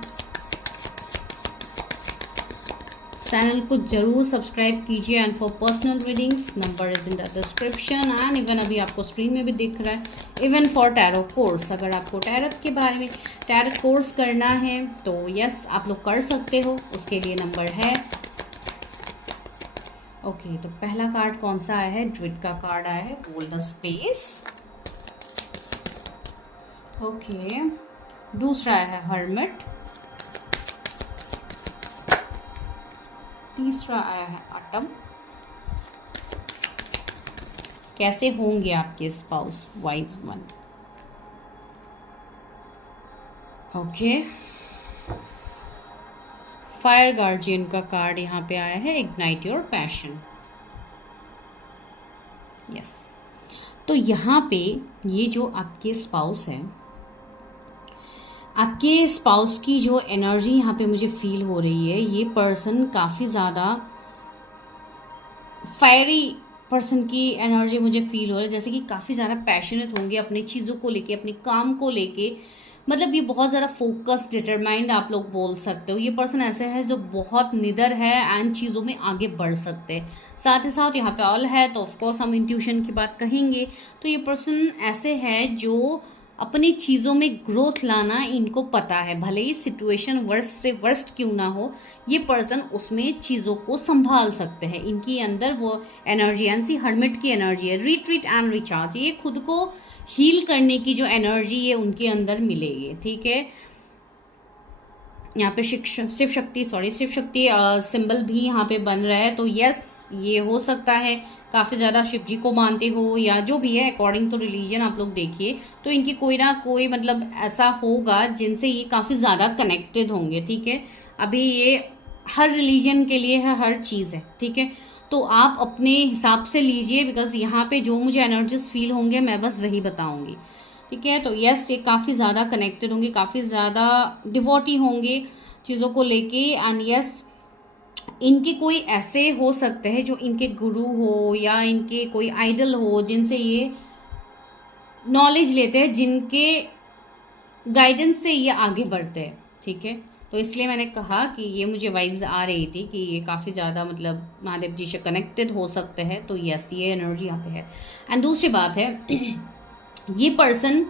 चैनल को जरूर सब्सक्राइब कीजिए। And for personal readings number is in the description. And even अभी आपको स्क्रीन में भी दिख रहा है, इवन फॉर टैरो कोर्स। अगर आपको टैरट के बारे में टैरट कोर्स करना है तो यस आप लोग कर सकते हो, उसके लिए नंबर है। ओके, तो पहला कार्ड कौन सा आया है? ड्रिट का कार्ड आया है, होल्ड द स्पेस। ओके, दूसरा आया है हर्मिट। तीसरा आया है ऑटम। कैसे होंगे आपके spouse? Wise one. Okay, fire guardian का कार्ड यहाँ पे आया है, इग्नाइट योर पैशन। यस, तो यहाँ पे ये जो आपके स्पाउस है, आपके स्पाउस की जो एनर्जी यहाँ पे मुझे फील हो रही है, ये पर्सन काफ़ी ज़्यादा फायरी पर्सन की एनर्जी मुझे फील हो रहा है। जैसे कि काफ़ी ज़्यादा पैशनेट होंगे अपनी चीज़ों को लेके, अपने काम को लेके। मतलब ये बहुत ज़्यादा फोकस, डिटरमाइंड आप लोग बोल सकते हो। ये पर्सन ऐसे है जो बहुत निडर है एंड चीज़ों में आगे बढ़ सकते हैं। साथ ही साथ यहाँ पे ऑल है तो ऑफकोर्स हम इंट्यूशन की बात कहेंगे। तो ये पर्सन ऐसे है जो अपनी चीज़ों में ग्रोथ लाना इनको पता है, भले ही सिचुएशन वर्स्ट से वर्स्ट क्यों ना हो, ये पर्सन उसमें चीज़ों को संभाल सकते हैं। इनकी अंदर वो एनर्जी एनसी हर्मिट की एनर्जी है, रिट्रीट एंड रिचार्ज। ये खुद को हील करने की जो एनर्जी ये उनके अंदर मिलेगी, ठीक है। यहाँ पे शिव शक्ति सिंबल भी यहाँ पे बन रहा है। तो यस, ये हो सकता है काफ़ी ज़्यादा शिव जी को मानते हो या जो भी है, अकॉर्डिंग टू रिलीजन आप लोग देखिए तो इनकी कोई ना कोई मतलब ऐसा होगा जिनसे ये काफ़ी ज़्यादा कनेक्टेड होंगे, ठीक है। अभी ये हर रिलीजन के लिए है, हर चीज़ है, ठीक है। तो आप अपने हिसाब से लीजिए, बिकॉज यहाँ पे जो मुझे एनर्जीज फील होंगे मैं बस वही बताऊंगी, ठीक है। तो यस, ये काफ़ी ज़्यादा कनेक्टेड होंगे, काफ़ी ज़्यादा डिवोटी होंगे चीज़ों को लेके। एंड यस, इनके कोई ऐसे हो सकते हैं जो इनके गुरु हो या इनके कोई आइडल हो जिनसे ये नॉलेज लेते हैं, जिनके गाइडेंस से ये आगे बढ़ते हैं, ठीक है। तो इसलिए मैंने कहा कि ये मुझे वाइब्स आ रही थी कि ये काफ़ी ज़्यादा मतलब महादेव जी से कनेक्टेड हो सकते हैं। तो यस, ये एनर्जी यहाँ पे है। एंड दूसरी बात है ये पर्सन,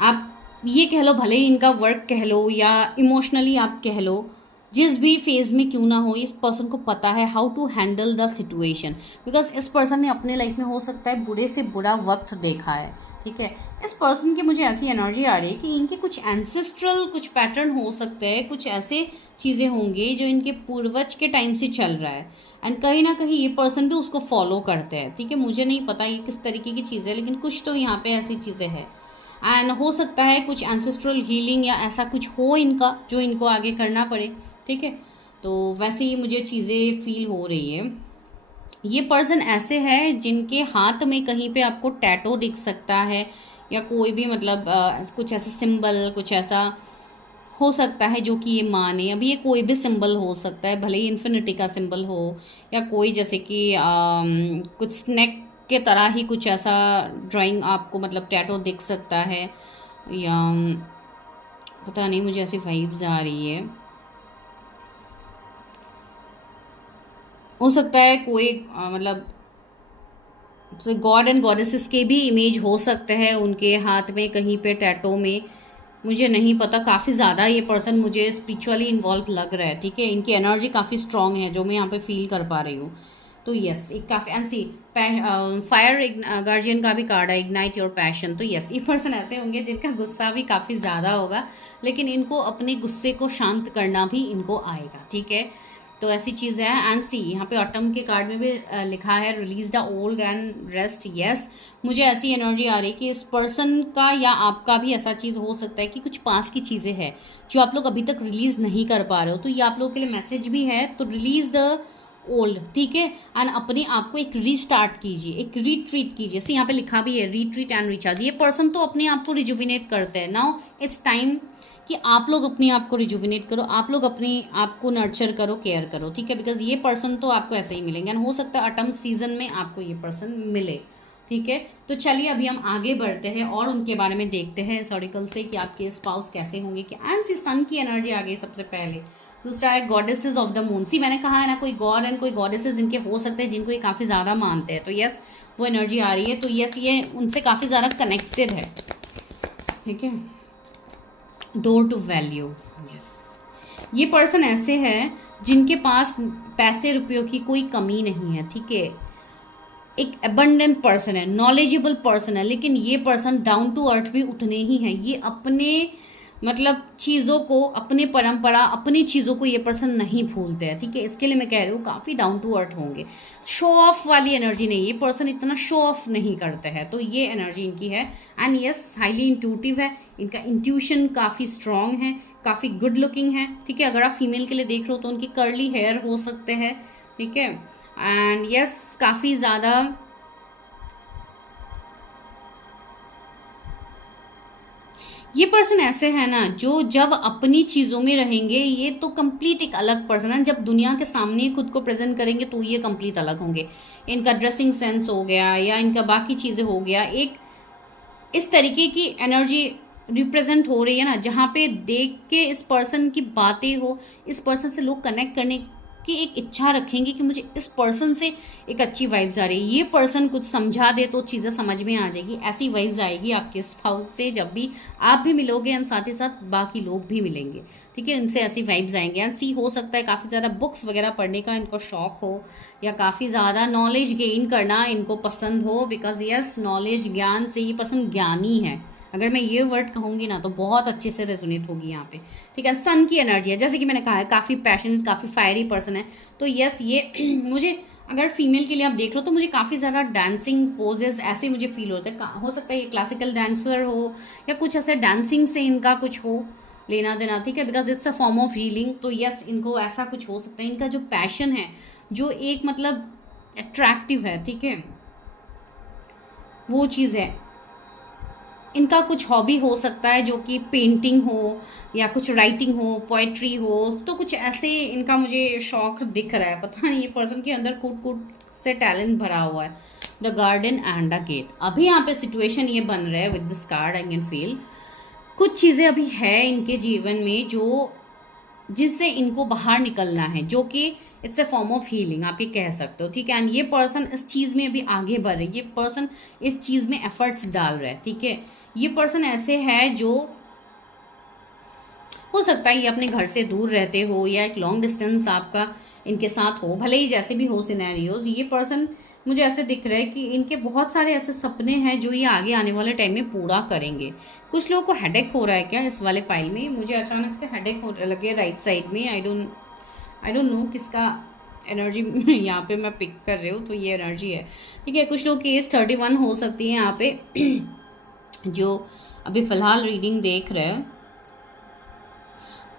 आप ये कह लो, भले ही इनका वर्क कह लो या इमोशनली आप कह लो, जिस भी फेज में क्यों ना हो, इस पर्सन को पता है how to handle the situation. Because इस पर्सन ने अपने लाइफ में हो सकता है बुरे से बुरा वक्त देखा है, ठीक है। इस पर्सन की मुझे ऐसी एनर्जी आ रही है कि इनके कुछ एंसेस्ट्रल कुछ पैटर्न हो सकते हैं, कुछ ऐसे चीज़ें होंगे जो इनके पूर्वज के टाइम से चल रहा है। एंड कहीं ना कहीं ये पर्सन भी उसको फॉलो करते हैं, ठीक है। मुझे नहीं पता ये किस तरीके की चीज़ है, लेकिन कुछ तो यहाँ पे ऐसी चीज़ें हैं। एंड हो सकता है कुछ एंसेस्ट्रल हीलिंग या ऐसा कुछ हो इनका जो इनको आगे करना पड़े, ठीक है। तो वैसे ही मुझे चीज़ें फील हो रही है। ये पर्सन ऐसे है जिनके हाथ में कहीं पे आपको टैटो दिख सकता है या कोई भी मतलब कुछ ऐसा सिंबल, कुछ ऐसा हो सकता है जो कि ये माने। अभी ये कोई भी सिंबल हो सकता है, भले ही इन्फिनिटी का सिंबल हो या कोई जैसे कि कुछ स्नैक के तरह ही कुछ ऐसा ड्राइंग आपको मतलब टैटो दिख सकता है, या पता नहीं, मुझे ऐसी वाइब्स आ रही है। हो सकता है कोई मतलब गॉड एंड गॉडेसेस के भी इमेज हो सकते हैं उनके हाथ में, कहीं पे टैटो में, मुझे नहीं पता। काफ़ी ज़्यादा ये पर्सन मुझे स्पिरिचुअली इन्वॉल्व लग रहा है, ठीक है। इनकी एनर्जी काफ़ी स्ट्रांग है जो मैं यहाँ पे फील कर पा रही हूँ। तो यस, एक काफ़ी एनसी फायर गार्जियन का भी कार्ड है, इग्नाइट योर पैशन। तो यस, ये पर्सन ऐसे होंगे जिनका गुस्सा भी काफ़ी ज़्यादा होगा, लेकिन इनको अपने गुस्से को शांत करना भी इनको आएगा, ठीक है। तो ऐसी चीज़ है। एंड सी, यहाँ पे ऑटम के कार्ड में भी लिखा है release the old and rest. Yes, मुझे ऐसी एनर्जी आ रही है कि इस पर्सन का या आपका भी ऐसा चीज़ हो सकता है कि कुछ पास की चीज़ें हैं जो आप लोग अभी तक रिलीज़ नहीं कर पा रहे हो। तो ये आप लोगों के लिए मैसेज भी है। तो रिलीज द ओल्ड, ठीक है, एंड अपने आप को एक रीस्टार्ट कीजिए, एक रीट्रीट कीजिए। यहाँ पे लिखा भी है रीट्रीट एंड रिचार्ज। ये पर्सन तो अपने आप को रिजुविनेट करते हैं। नाउ इट्स टाइम कि आप लोग अपने आप को रिजुविनेट करो, आप लोग अपने आप को नर्चर करो, केयर करो, ठीक है। बिकॉज ये पर्सन तो आपको ऐसे ही मिलेंगे एंड हो सकता है ऑटम सीजन में आपको ये पर्सन मिले, ठीक है। तो चलिए अभी हम आगे बढ़ते हैं और उनके बारे में देखते हैं हिस्टोरिकल से कि आपके स्पाउस कैसे होंगे। कि एंड सी सन की एनर्जी आ गई सबसे पहले। दूसरा है गॉडेसेस ऑफ द मून। सी, मैंने कहा है ना, कोई गॉड एंड कोई गॉडेसेस इनके हो सकते हैं जिनको ये काफ़ी ज़्यादा मानते हैं। तो यस, वो एनर्जी आ रही है। तो यस, ये उनसे काफ़ी ज़्यादा कनेक्टेड है, ठीक है। Door to value. यस, ये पर्सन ऐसे है जिनके पास पैसे रुपयों की कोई कमी नहीं है, ठीक है। एक अबंडेंट पर्सन है, नॉलेजेबल पर्सन है, लेकिन ये पर्सन डाउन टू अर्थ भी उतने ही हैं। ये अपने मतलब चीज़ों को, अपने परंपरा, अपनी चीज़ों को ये पर्सन नहीं भूलते हैं, ठीक है। इसके लिए मैं कह रही हूँ काफ़ी डाउन टू अर्थ होंगे। शो ऑफ वाली एनर्जी नहीं, ये पर्सन इतना शो ऑफ नहीं करते हैं। तो ये एनर्जी इनकी है। एंड यस, हाईली इंट्यूटिव है, इनका इंट्यूशन काफ़ी स्ट्रांग है, काफ़ी गुड लुकिंग है, ठीक है। अगर आप फीमेल के लिए देख रहे हो तो उनकी कर्ली हेयर हो सकते हैं, ठीक है। एंड यस, काफ़ी ज़्यादा ये पर्सन ऐसे है ना जो जब अपनी चीज़ों में रहेंगे ये तो कंप्लीट एक अलग पर्सन है। जब दुनिया के सामने खुद को प्रेजेंट करेंगे तो ये कंप्लीट अलग होंगे। इनका ड्रेसिंग सेंस हो गया या इनका बाकी चीज़ें हो गया, एक इस तरीके की एनर्जी रिप्रेजेंट हो रही है ना, जहाँ पे देख के इस पर्सन की बातें हो, इस पर्सन से लोग कनेक्ट करने की एक इच्छा रखेंगे कि मुझे इस पर्सन से एक अच्छी वाइब्स आ रही है। ये पर्सन कुछ समझा दे तो चीज़ें समझ में आ जाएगी, ऐसी वाइब्स आएगी आपके स्पाउस से जब भी आप भी मिलोगे एंड साथ ही साथ बाकी लोग भी मिलेंगे, ठीक है। इनसे ऐसी वाइब्स आएंगे। एंड सी, हो सकता है काफ़ी ज़्यादा बुक्स वगैरह पढ़ने का इनको शौक हो या काफ़ी ज़्यादा नॉलेज गेन करना इनको पसंद हो। बिकॉज यस, नॉलेज, ज्ञान से ये पर्सन ज्ञानी है। अगर मैं ये वर्ड कहूँगी ना तो बहुत अच्छे से रेजोनेट होगी यहाँ पे, ठीक है। सन की एनर्जी है, जैसे कि मैंने कहा है काफ़ी पैशनेट, काफ़ी फायरी पर्सन है। तो यस, ये मुझे अगर फीमेल के लिए आप देख रहे हो तो मुझे काफ़ी ज़्यादा डांसिंग पोजेस ऐसे मुझे फील होते हैं। हो सकता है ये क्लासिकल डांसर हो या कुछ ऐसा डांसिंग से इनका कुछ हो लेना देना, ठीक है। Because it's a form of healing. तो यस, इनको ऐसा कुछ हो सकता है। इनका जो पैशन है, जो एक मतलब अट्रैक्टिव है, ठीक है, वो चीज़ है। इनका कुछ हॉबी हो सकता है जो कि पेंटिंग हो या कुछ राइटिंग हो, पोएट्री हो। तो कुछ ऐसे इनका मुझे शौक दिख रहा है। पता नहीं ये पर्सन के अंदर कूट कूट से टैलेंट भरा हुआ है। The garden and the gate. अभी यहाँ पे सिचुएशन ये बन रहा है with this card, I can feel कुछ चीज़ें अभी है इनके जीवन में जो जिससे इनको बाहर निकलना है, जो कि it's a form of healing आप ये कह सकते हो, ठीक है। एंड ये पर्सन इस चीज़ में अभी आगे बढ़ रहे, ये पर्सन इस चीज़ में एफर्ट्स डाल रहा है, ठीक है। ये पर्सन ऐसे है जो हो सकता है ये अपने घर से दूर रहते हो या एक लॉन्ग डिस्टेंस आपका इनके साथ हो, भले ही जैसे भी हो सिनेरियोज। ये पर्सन मुझे ऐसे दिख रहा है कि इनके बहुत सारे ऐसे सपने हैं जो ये आगे आने वाले टाइम में पूरा करेंगे। कुछ लोगों को हेडेक हो रहा है क्या इस वाले पाइल में? मुझे अचानक से हेडेक हो लगे राइट साइड में। आई डोंट नो किसका एनर्जी यहाँ पे मैं पिक कर रही हूँ। तो ये एनर्जी है, ठीक है। कुछ लोग की एज 31 हो सकती है यहाँ पे जो अभी फिलहाल रीडिंग देख रहे हैं।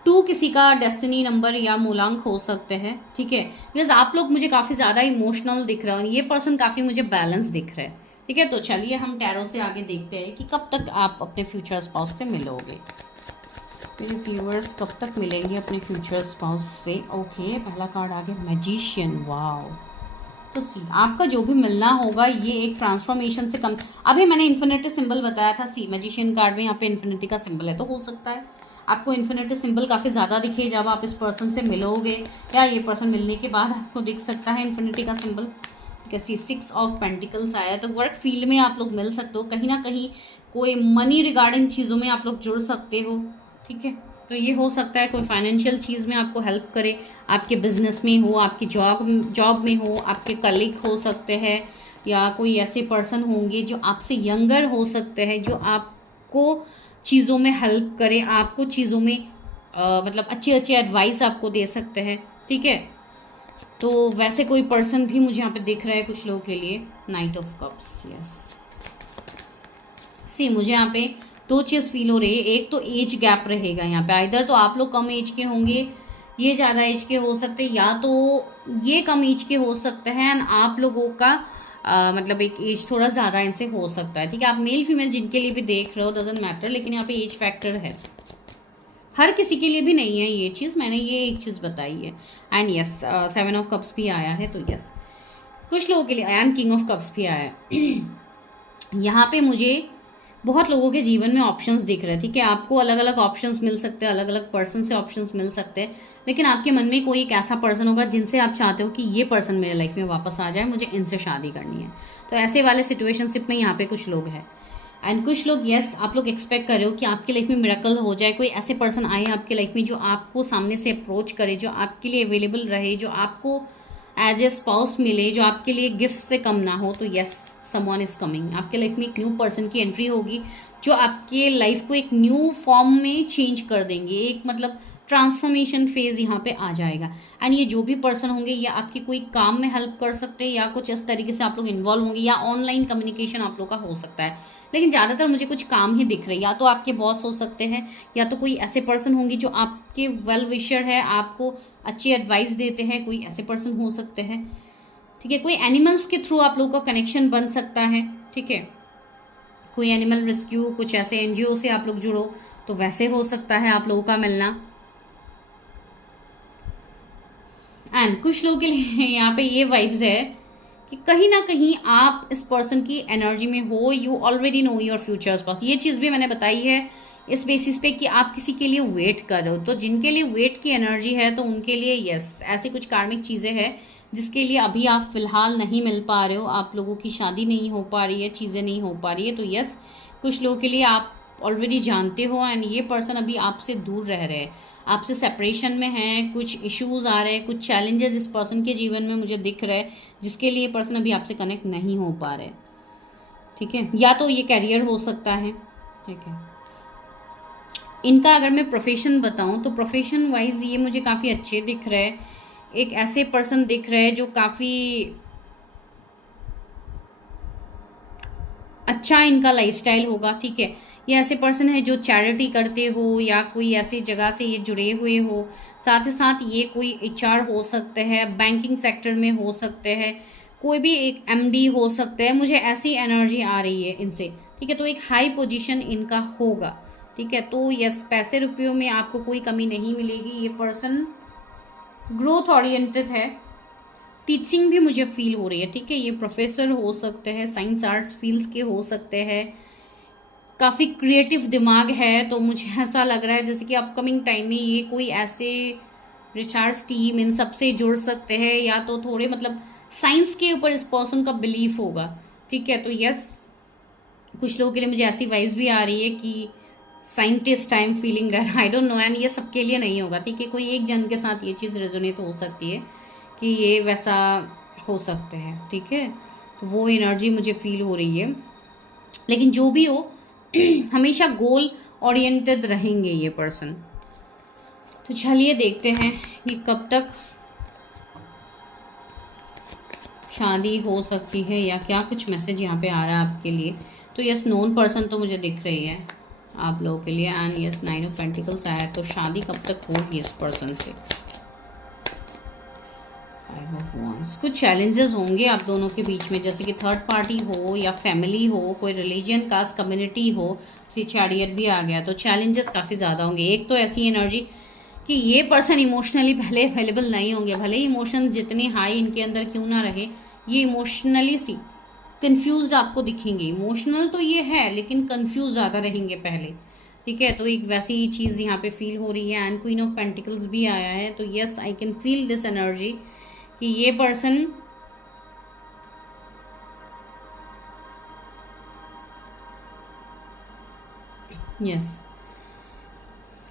2 किसी का डेस्टिनी नंबर या मूलांक हो सकते हैं, ठीक है। बिकॉज आप लोग मुझे काफ़ी ज़्यादा इमोशनल दिख रहे हो, ये पर्सन काफ़ी मुझे बैलेंस दिख रहा है, ठीक है। तो चलिए हम टैरो से आगे देखते हैं कि कब तक आप अपने फ्यूचर स्पाउस से मिलोगे। मेरे व्यूअर्स कब तक मिलेंगे अपने फ्यूचर स्पाउस से? ओके, पहला कार्ड आ गया मैजिशियन। वाओ। तो सी, आपका जो भी मिलना होगा ये एक ट्रांसफॉर्मेशन से कम। अभी मैंने इन्फिनिटी सिंबल बताया था। सी, मैजिशियन कार्ड में यहाँ पे इन्फिनिटी का सिंबल है, तो हो सकता है आपको इन्फिनिटी सिंबल काफ़ी ज़्यादा दिखे जब आप इस पर्सन से मिलोगे, या ये पर्सन मिलने के बाद आपको दिख सकता है इन्फिनिटी का सिंबल। कैसी 6 ऑफ पेंटिकल्स आया है, तो वर्क फील्ड में आप लोग मिल सकते हो, कहीं ना कहीं कोई मनी रिगार्डिंग चीज़ों में आप लोग जुड़ सकते हो, ठीक है। तो ये हो सकता है कोई फाइनेंशियल चीज़ में आपको हेल्प करे, आपके बिजनेस में हो, आपकी जॉब में हो, आपके कलीग हो सकते हैं, या कोई ऐसे पर्सन होंगे जो आपसे यंगर हो सकते हैं, जो आपको चीज़ों में हेल्प करे, आपको चीज़ों में मतलब अच्छी अच्छी एडवाइस आपको दे सकते हैं, ठीक है। तो वैसे कोई पर्सन भी मुझे यहाँ पे दिख रहा है कुछ लोगों के लिए। Knight of Cups, yes. See मुझे यहाँ पे दो चीज़ फील हो रही है। एक तो एज गैप रहेगा यहाँ पे, इधर तो आप लोग कम एज के होंगे, ये ज़्यादा एज के हो सकते हैं, या तो ये कम एज के हो सकते हैं एंड आप लोगों का मतलब एक एज थोड़ा ज़्यादा इनसे हो सकता है, ठीक है। आप मेल फीमेल जिनके लिए भी देख रहे हो डजंट मैटर, लेकिन यहाँ पे एज फैक्टर है, हर किसी के लिए भी नहीं है ये चीज़, मैंने ये एक चीज़ बताई है। एंड यस 7 ऑफ कप्स भी आया है, तो यस कुछ लोगों के लिए एंड किंग ऑफ कप्स भी आया है। यहाँ पे मुझे बहुत लोगों के जीवन में ऑप्शंस दिख रहे हैं, ठीक है। आपको अलग अलग ऑप्शंस मिल सकते हैं, अलग अलग पर्सन से ऑप्शंस मिल सकते हैं, लेकिन आपके मन में कोई एक ऐसा पर्सन होगा जिनसे आप चाहते हो कि ये पर्सन मेरे लाइफ में वापस आ जाए, मुझे इनसे शादी करनी है। तो ऐसे वाले सिचुएशनशिप में यहाँ पे कुछ लोग हैं। एंड कुछ लोग यस आप लोग एक्सपेक्ट कर रहे हो कि आपकी लाइफ में मिरेकल हो जाए, कोई ऐसे पर्सन आए आपके लाइफ में जो आपको सामने से अप्रोच करे, जो आपके लिए अवेलेबल रहे, जो आपको एज ए स्पाउस मिले, जो आपके लिए गिफ्ट से कम ना हो। तो यस समवन इज कमिंग, आपके लाइफ में एक न्यू पर्सन की एंट्री होगी जो आपके लाइफ को एक न्यू फॉर्म में चेंज कर देंगे, एक मतलब ट्रांसफॉर्मेशन फेज यहाँ पे आ जाएगा। एंड ये जो भी पर्सन होंगे ये आपके कोई काम में हेल्प कर सकते हैं, या कुछ इस तरीके से आप लोग इन्वॉल्व होंगे, या ऑनलाइन कम्युनिकेशन आप लोग का हो सकता है, लेकिन ज़्यादातर मुझे कुछ काम ही दिख रहे हैं। या तो आपके बॉस हो सकते हैं, या तो कोई ऐसे पर्सन होंगे जो आपके वेल विशर है, आपको अच्छी एडवाइस देते हैं, कोई ऐसे पर्सन हो सकते हैं, ठीक है। कोई एनिमल्स के थ्रू आप लोगों का कनेक्शन बन सकता है, ठीक है। कोई एनिमल रेस्क्यू, कुछ ऐसे एनजीओ से आप लोग जुड़ो तो वैसे हो सकता है आप लोगों का मिलना। एंड कुछ लोगों के लिए यहाँ पे ये वाइब्स है कि कहीं ना कहीं आप इस पर्सन की एनर्जी में हो, you already know your futures past. ये चीज़ भी मैंने बताई है इस बेसिस पे कि आप किसी के लिए वेट कर रहे हो, तो जिनके लिए वेट की एनर्जी है तो उनके लिए यस ऐसी कुछ कार्मिक चीज़ें हैं जिसके लिए अभी आप फिलहाल नहीं मिल पा रहे हो, आप लोगों की शादी नहीं हो पा रही है, चीज़ें नहीं हो पा रही है। तो यस कुछ लोगों के लिए आप ऑलरेडी जानते हो एंड ये पर्सन अभी आपसे दूर रह रहे हैं, आपसे सेपरेशन में है, कुछ इश्यूज आ रहे हैं, कुछ चैलेंजेस इस पर्सन के जीवन में मुझे दिख रहे हैं जिसके लिए पर्सन अभी आपसे कनेक्ट नहीं हो पा रहे, ठीक है। या तो ये कैरियर हो सकता है, ठीक है। इनका अगर मैं प्रोफेशन बताऊं तो प्रोफेशन वाइज ये मुझे काफ़ी अच्छे दिख रहे हैं। एक ऐसे पर्सन दिख रहे हैं जो काफ़ी अच्छा इनका लाइफस्टाइल होगा, ठीक है। ये ऐसे पर्सन है जो चैरिटी करते हो या कोई ऐसी जगह से ये जुड़े हुए हो, साथ ही साथ ये कोई एचआर हो सकते हैं, बैंकिंग सेक्टर में हो सकते हैं, कोई भी एक एमडी हो सकते हैं, मुझे ऐसी एनर्जी आ रही है इनसे, ठीक है। तो एक हाई पोजीशन इनका होगा, ठीक है। तो यस पैसे रुपयों में आपको कोई कमी नहीं मिलेगी। ये पर्सन ग्रोथ ओरिएंटेड है, टीचिंग भी मुझे फील हो रही है, ठीक है। ये प्रोफेसर हो सकते हैं, साइंस आर्ट्स फील्ड्स के हो सकते हैं, काफ़ी क्रिएटिव दिमाग है। तो मुझे ऐसा लग रहा है जैसे कि अपकमिंग टाइम में ये कोई ऐसे रिसर्च टीम इन सब से जुड़ सकते हैं, या तो थोड़े मतलब साइंस के ऊपर इस पर्सन का बिलीफ होगा, ठीक है। तो यस कुछ लोगों के लिए मुझे ऐसी वाइब्स भी आ रही है कि scientist I am feeling that, I don't know. And ये सबके लिए नहीं होगा, ठीक है। कोई एक जन के साथ ये चीज़ रेजोनेट हो सकती है कि ये वैसा हो सकते हैं, ठीक है। तो वो एनर्जी मुझे फील हो रही है, लेकिन जो भी हो हमेशा गोल ओरिएंटेड रहेंगे ये पर्सन। तो चलिए देखते हैं कि कब तक शादी हो सकती है या क्या कुछ मैसेज यहाँ पे आ रहा है आपके लिए। तो यस नोन पर्सन तो मुझे दिख रही है आप लोगों के लिए। एंड यस 9 ऑफ पेंटिकल्स आया है, तो शादी कब तक होगी इस पर्सन से। 5 ऑफ वांड्स, कुछ चैलेंजेस होंगे आप दोनों के बीच में, जैसे कि थर्ड पार्टी हो या फैमिली हो, कोई रिलीजन कास्ट कम्युनिटी हो। सी चैरियट भी आ गया, तो चैलेंजेस काफ़ी ज़्यादा होंगे। एक तो ऐसी एनर्जी कि ये पर्सन इमोशनली पहले अवेलेबल नहीं होंगे, भले ही इमोशन जितने हाई इनके अंदर क्यों ना रहे, ये इमोशनली सी कंफ्यूज्ड आपको दिखेंगे। इमोशनल तो ये है लेकिन कंफ्यूज ज़्यादा रहेंगे पहले, ठीक है। तो एक वैसी चीज़ यहाँ पे फील हो रही है। एंड क्वीन ऑफ पेंटिकल्स भी आया है, तो yes I can feel this energy कि ये पर्सन यस,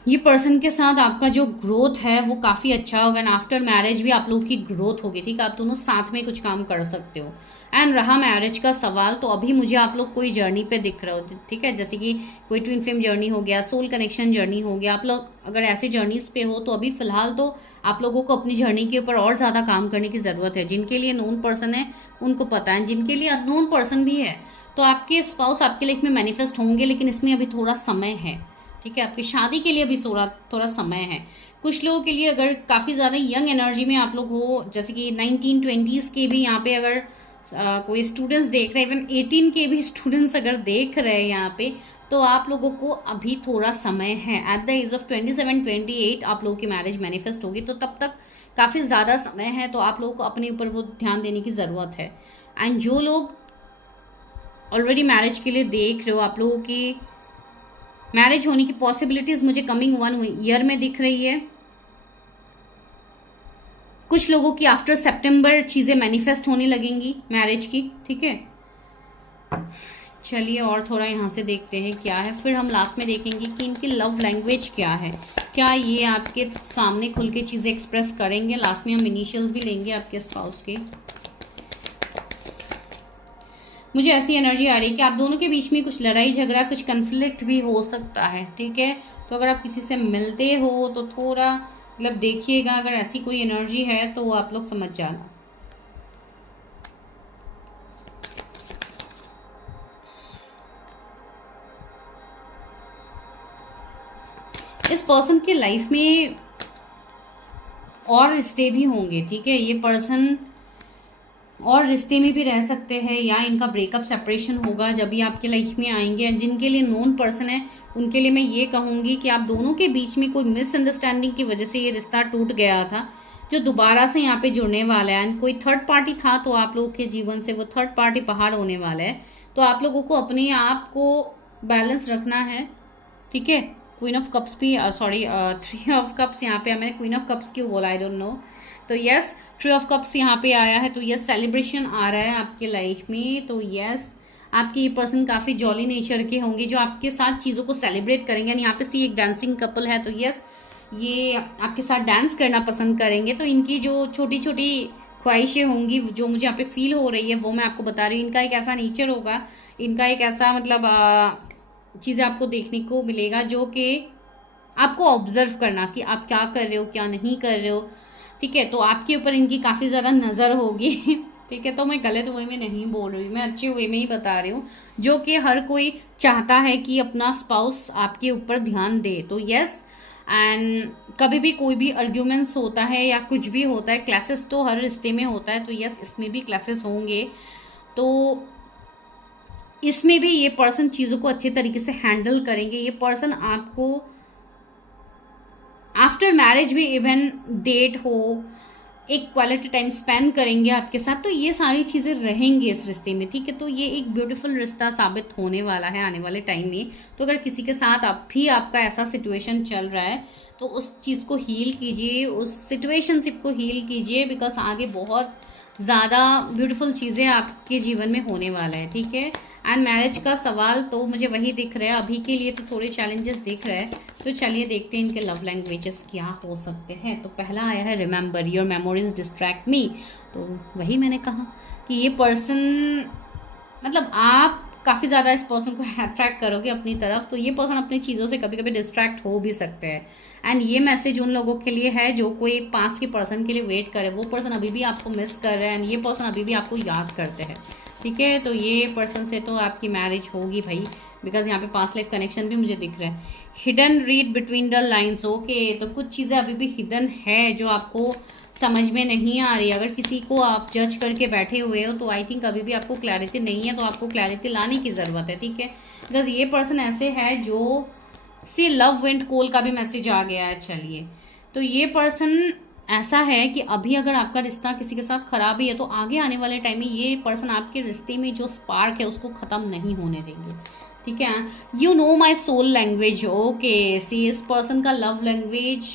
ये पर्सन के साथ आपका जो ग्रोथ है वो काफ़ी अच्छा होगा एंड आफ्टर मैरिज भी आप लोगों की ग्रोथ होगी। ठीक है, आप दोनों साथ में कुछ काम कर सकते हो। एंड रहा मैरिज का सवाल, तो अभी मुझे आप लोग कोई जर्नी पे दिख रहे हो। ठीक है, जैसे कि कोई ट्विन फ्लेम जर्नी हो गया, सोल कनेक्शन जर्नी हो गया। आप लोग अगर ऐसे जर्नीज पे हो तो अभी फिलहाल तो आप लोगों को अपनी जर्नी के ऊपर और ज़्यादा काम करने की ज़रूरत है। जिनके लिए नोन पर्सन है उनको पता है, जिनके लिए अननोन पर्सन भी है तो आपके स्पाउस आपके लाइफ में मैनिफेस्ट होंगे, लेकिन इसमें अभी थोड़ा समय है। ठीक है, आपकी शादी के लिए भी थोड़ा समय है। कुछ लोगों के लिए अगर काफ़ी ज़्यादा यंग एनर्जी में आप लोग हो, जैसे कि 1920s के भी यहाँ पे अगर कोई स्टूडेंट्स देख रहे हैं, इवन 18 के भी स्टूडेंट्स अगर देख रहे हैं यहाँ पे, तो आप लोगों को अभी थोड़ा समय है। एट द एज ऑफ 27-28 आप लोगों की मैरिज मैनिफेस्ट होगी, तो तब तक काफ़ी ज़्यादा समय है। तो आप लोगों को अपने ऊपर वो ध्यान देने की ज़रूरत है। एंड जो लोग ऑलरेडी मैरिज के लिए देख रहे हो, आप लोगों की मैरिज होने की पॉसिबिलिटीज मुझे कमिंग 1 ईयर में दिख रही है। कुछ लोगों की आफ्टर सितंबर चीज़ें मैनिफेस्ट होने लगेंगी मैरिज की। ठीक है, चलिए और थोड़ा यहाँ से देखते हैं क्या है, फिर हम लास्ट में देखेंगे कि इनकी लव लैंग्वेज क्या है। क्या ये आपके सामने खुल के चीज़ें एक्सप्रेस करेंगे। लास्ट में हम इनिशियल्स भी लेंगे आपके स्पाउस के। मुझे ऐसी एनर्जी आ रही है कि आप दोनों के बीच में कुछ लड़ाई झगड़ा, कुछ कन्फ्लिक्ट भी हो सकता है। ठीक है, तो अगर आप किसी से मिलते हो तो थोड़ा मतलब देखिएगा, अगर ऐसी कोई एनर्जी है तो आप लोग समझ जाना। इस पर्सन की लाइफ में और रिश्ते भी होंगे। ठीक है, ये पर्सन और रिश्ते में भी रह सकते हैं, या इनका ब्रेकअप सेपरेशन होगा जब भी आपके लाइफ में आएंगे। जिनके लिए नोन पर्सन है उनके लिए मैं ये कहूँगी कि आप दोनों के बीच में कोई मिसअंडरस्टैंडिंग की वजह से ये रिश्ता टूट गया था, जो दोबारा से यहाँ पे जुड़ने वाला है। एंड कोई थर्ड पार्टी था तो आप लोगों के जीवन से वो थर्ड पार्टी बाहर होने वाला है। तो आप लोगों को अपने आप को बैलेंस रखना है। ठीक है, क्वीन ऑफ कप्स भी सॉरी 3 ऑफ कप्स यहाँ पे, मैंने क्वीन ऑफ कप्स क्यों बोला आई डोंट नो। तो यस, 3 ऑफ कप्स यहाँ पे आया है, तो यस सेलिब्रेशन आ रहा है आपके लाइफ में। तो यस, आपके ये पर्सन काफ़ी जॉली नेचर के होंगे जो आपके साथ चीज़ों को सेलिब्रेट करेंगे। यहाँ पे सी एक डांसिंग कपल है, तो यस ये आपके साथ डांस करना पसंद करेंगे। तो इनकी जो छोटी छोटी ख्वाहिशें होंगी जो मुझे यहाँ पे फील हो रही है वो मैं आपको बता रही हूँ। इनका एक ऐसा नेचर होगा, इनका एक ऐसा मतलब चीज़ें आपको देखने को मिलेगा जो कि आपको ऑब्जर्व करना कि आप क्या कर रहे हो क्या नहीं कर रहे हो। ठीक है, तो आपके ऊपर इनकी काफ़ी ज़्यादा नज़र होगी। ठीक है, तो मैं गलत वे में नहीं बोल रही हूँ, मैं अच्छे वे में ही बता रही हूँ, जो कि हर कोई चाहता है कि अपना स्पाउस आपके ऊपर ध्यान दे। तो यस, एंड कभी भी कोई भी आर्ग्यूमेंट्स होता है या कुछ भी होता है, क्लासेस तो हर रिश्ते में होता है, तो यस इसमें भी क्लासेस होंगे। तो इसमें भी ये पर्सन चीज़ों को अच्छे तरीके से हैंडल करेंगे। ये पर्सन आपको आफ्टर मैरिज भी इवन डेट हो, एक क्वालिटी टाइम स्पेंड करेंगे आपके साथ, तो ये सारी चीज़ें रहेंगी इस रिश्ते में। ठीक है, तो ये एक ब्यूटीफुल रिश्ता साबित होने वाला है आने वाले टाइम में। तो अगर किसी के साथ आपका ऐसा सिचुएशन चल रहा है तो उस चीज़ को हील कीजिए, उस सिचुएशनशिप को हील कीजिए, बिकॉज आगे बहुत ज़्यादा ब्यूटीफुल चीज़ें आपके जीवन में होने वाला है। ठीक है, एंड मैरिज का सवाल तो मुझे वही दिख रहा है, अभी के लिए तो थोड़े चैलेंजेस दिख रहे हैं। तो चलिए देखते हैं इनके लव लैंग्वेजेस क्या हो सकते हैं। तो पहला आया है रिमेंबर योर मेमोरीज डिस्ट्रैक्ट मी। तो वही मैंने कहा कि ये पर्सन मतलब आप काफ़ी ज़्यादा इस पर्सन को अट्रैक्ट करोगे अपनी तरफ, तो ये पर्सन अपनी चीज़ों से कभी कभी डिस्ट्रैक्ट हो भी सकते हैं। एंड ये मैसेज उन लोगों के लिए है जो कोई पास्ट के पर्सन के लिए वेट करे, वो पर्सन अभी भी आपको मिस कर रहे हैं एंड ये पर्सन अभी भी आपको याद करते हैं। ठीक है, तो ये पर्सन से तो आपकी मैरिज होगी भाई, बिकॉज यहाँ पे पास्ट लाइफ कनेक्शन भी मुझे दिख रहा है। Hidden read between the lines, okay, तो कुछ चीज़ें अभी भी हिडन है जो आपको समझ में नहीं आ रही। अगर किसी को आप जज करके बैठे हुए हो तो आई थिंक अभी भी आपको क्लैरिटी नहीं है, तो आपको क्लैरिटी लाने की ज़रूरत है। ठीक है, बिकॉज ये पर्सन ऐसे है जो सी लव विंड कोल का भी मैसेज आ गया है। चलिए, तो ये पर्सन ऐसा है कि अभी अगर आपका रिश्ता किसी के साथ खराब ही है तो आगे आने वाले टाइम में ये पर्सन आपके रिश्ते में जो स्पार्क है उसको ख़त्म नहीं होने देंगे। ठीक है, you know my soul language, okay, see इस पर्सन का लव लैंग्वेज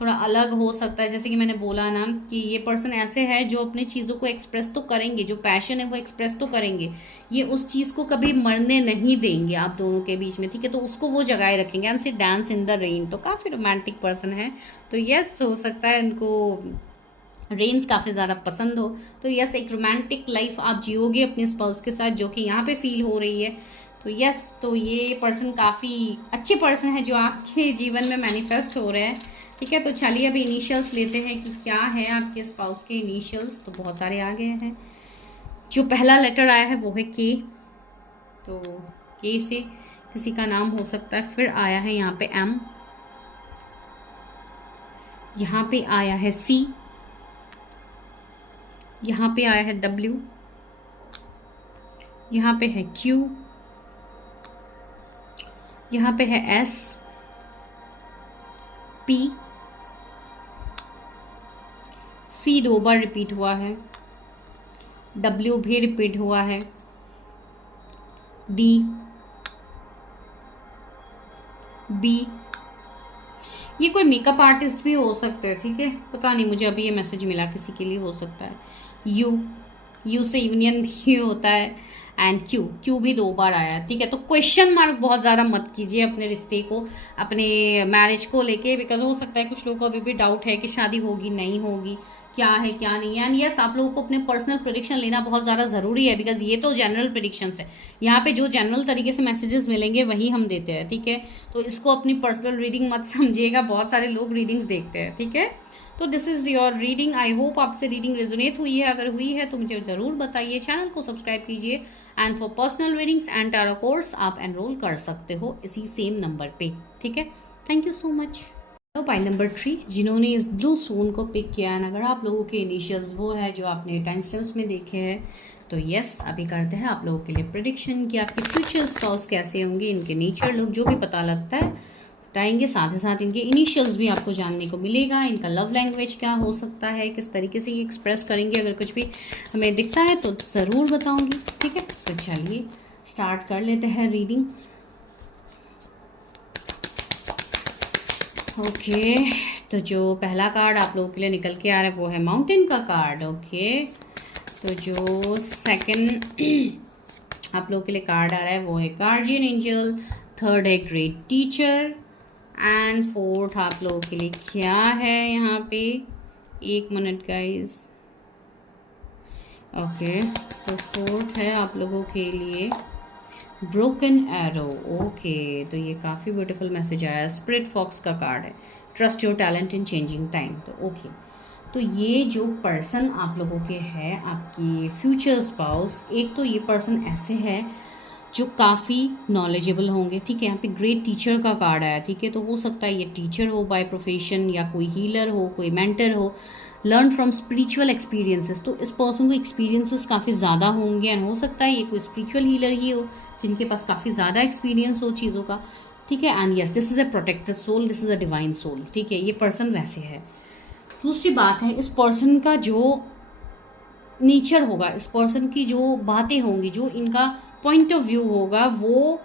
थोड़ा अलग हो सकता है। जैसे कि मैंने बोला ना कि ये पर्सन ऐसे है जो अपनी चीज़ों को एक्सप्रेस तो करेंगे, जो पैशन है वो एक्सप्रेस तो करेंगे, ये उस चीज़ को कभी मरने नहीं देंगे आप दोनों के बीच में, ठीक है। तो उसको वो जगाए रखेंगे। एंड से डांस इन द रेन, तो काफ़ी रोमांटिक पर्सन है। तो यस, हो सकता है उनको रेन्स काफ़ी ज़्यादा पसंद हो। तो यस, एक रोमांटिक लाइफ आप जियोगे अपने स्पाउस के साथ, जो कि यहाँ पे फील हो रही है। तो यस, तो ये पर्सन काफ़ी अच्छे पर्सन है जो आपके जीवन में मैनिफेस्ट हो रहे हैं, ठीक है। तो चलिए अभी इनिशियल्स लेते हैं कि क्या है आपके स्पाउस के इनिशियल्स। तो बहुत सारे आ गए हैं। जो पहला लेटर आया है वो है के, तो के से किसी का नाम हो सकता है। फिर आया है यहाँ पे एम, यहाँ पे आया है सी, यहाँ पे आया है डब्ल्यू, यहाँ पे है क्यू, यहाँ पे है एस, पी, सी 2 बार रिपीट हुआ है, डब्ल्यू भी रिपीट हुआ है, डी, बी, ये कोई मेकअप आर्टिस्ट भी हो सकते हैं, ठीक है। पता नहीं, मुझे अभी ये मैसेज मिला, किसी के लिए हो सकता है। यू से यूनियन भी होता है। एंड क्यू भी 2 बार आया, ठीक है। तो क्वेश्चन मार्क बहुत ज़्यादा मत कीजिए अपने रिश्ते को, अपने मैरिज को लेके, बिकॉज हो सकता है कुछ लोगों को अभी भी डाउट है कि शादी होगी नहीं होगी, क्या है क्या नहीं है। एंड यस, आप लोगों को अपने पर्सनल प्रेडिक्शन लेना बहुत ज़्यादा ज़रूरी है, बिकॉज ये तो जनरल प्रेडिक्शंस है। यहाँ पे जो जनरल तरीके से मैसेजेस मिलेंगे वही हम देते हैं, ठीक है। तो इसको अपनी पर्सनल रीडिंग मत समझिएगा, बहुत सारे लोग रीडिंग्स देखते हैं, ठीक है। तो this is your reading. I hope आपसे रीडिंग रेजोनेट हुई है। अगर हुई है तो मुझे ज़रूर बताइए। चैनल को सब्सक्राइब कीजिए। And for personal readings and tarot course आप एनरोल कर सकते हो इसी सेम नंबर पे, ठीक है। Thank you so much. तो पाइल नंबर 3, जिन्होंने इस ब्लू स्टोन को पिक किया है, अगर आप लोगों के इनिशियल्स वो है जो आपने टाइमस्टैम्प्स में देखे हैं, तो यस, अभी करते हैं आप लोगों के लिए प्रेडिक्शन कि आपके फ्यूचर स्पाउस कैसे होंगे, इनके नेचर लोग जो भी पता लगता है बताएंगे, साथ ही साथ इनके इनिशियल्स भी आपको जानने को मिलेगा। इनका लव लैंग्वेज क्या हो सकता है, किस तरीके से ये एक्सप्रेस करेंगे, अगर कुछ भी हमें दिखता है तो ज़रूर बताऊंगी, ठीक है। तो चलिए स्टार्ट कर लेते हैं रीडिंग। ओके, तो जो पहला कार्ड आप लोगों के लिए निकल के आ रहा है वो है माउंटेन का कार्ड। ओके, तो जो सेकंड आप लोगों के लिए कार्ड आ रहा है वो है गार्जियन एंजल, थर्ड है ग्रेट टीचर, एंड फोर्थ आप लोगों के लिए क्या है यहाँ पे, 1 मिनट गाइस। ओके, तो फोर्थ है आप लोगों के लिए ब्रोकन एरो। ओके, तो ये काफ़ी ब्यूटीफुल मैसेज आया। स्पिरिट फॉक्स का कार्ड है, trust your talent in changing time. तो ओके, तो ये जो पर्सन आप लोगों के है, आपकी फ्यूचर स्पाउस, एक तो ये पर्सन ऐसे है जो काफ़ी नॉलेजेबल होंगे, ठीक है। यहाँ पे ग्रेट टीचर का कार्ड आया, ठीक है। तो हो सकता है ये टीचर हो बाय प्रोफेशन, या कोई हीलर हो, कोई मेंटर हो, लर्न फ्रॉम स्पिरिचुअल एक्सपीरियंसेस। तो इस पर्सन को एक्सपीरियंसेस काफ़ी ज़्यादा होंगे, एंड हो सकता है ये कोई स्पिरिचुअल हीलर ही हो जिनके पास काफ़ी ज़्यादा एक्सपीरियंस हो चीज़ों का, ठीक है। And yes, this is a protected soul, this is a divine soul, ठीक है। ये पर्सन वैसे है। दूसरी बात है, इस पर्सन का जो नेचर होगा, इस पर्सन की जो बातें होंगी, जो इनका पॉइंट ऑफ व्यू होगा, वो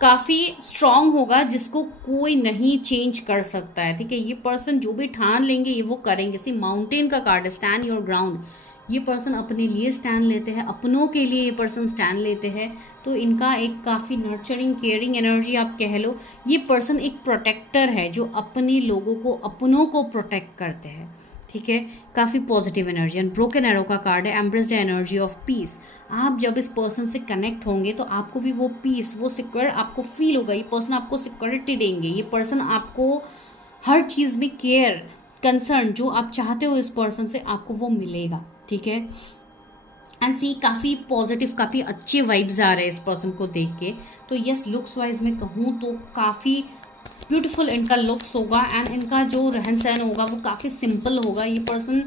काफ़ी स्ट्रांग होगा, जिसको कोई नहीं चेंज कर सकता है, ठीक है। ये पर्सन जो भी ठान लेंगे ये वो करेंगे। जैसे माउंटेन का कार्ड, स्टैंड योर ग्राउंड, ये पर्सन अपने लिए स्टैंड लेते हैं, अपनों के लिए ये पर्सन स्टैंड लेते हैं। तो इनका एक काफ़ी नर्चरिंग केयरिंग एनर्जी आप कह लो। ये पर्सन एक प्रोटेक्टर है जो अपने लोगों को, अपनों को प्रोटेक्ट करते हैं, ठीक है। काफ़ी positive energy. And broken arrow का कार्ड है embrace the energy of peace. आप जब इस पर्सन से कनेक्ट होंगे तो आपको भी वो पीस, वो सिक्योर आपको फील होगा। ये पर्सन आपको सिक्योरिटी देंगे। ये पर्सन आपको हर चीज़ में केयर, कंसर्न जो आप चाहते हो इस पर्सन से, आपको वो मिलेगा, ठीक है। एंड सी, काफ़ी पॉजिटिव, काफ़ी अच्छे वाइब्स आ रहे हैं इस पर्सन को देख के। तो यस, लुक्स वाइज में कहूँ तो काफ़ी ब्यूटीफुल इनका लुक्स होगा, एंड इनका जो रहन सहन होगा वो काफ़ी सिंपल होगा। ये पर्सन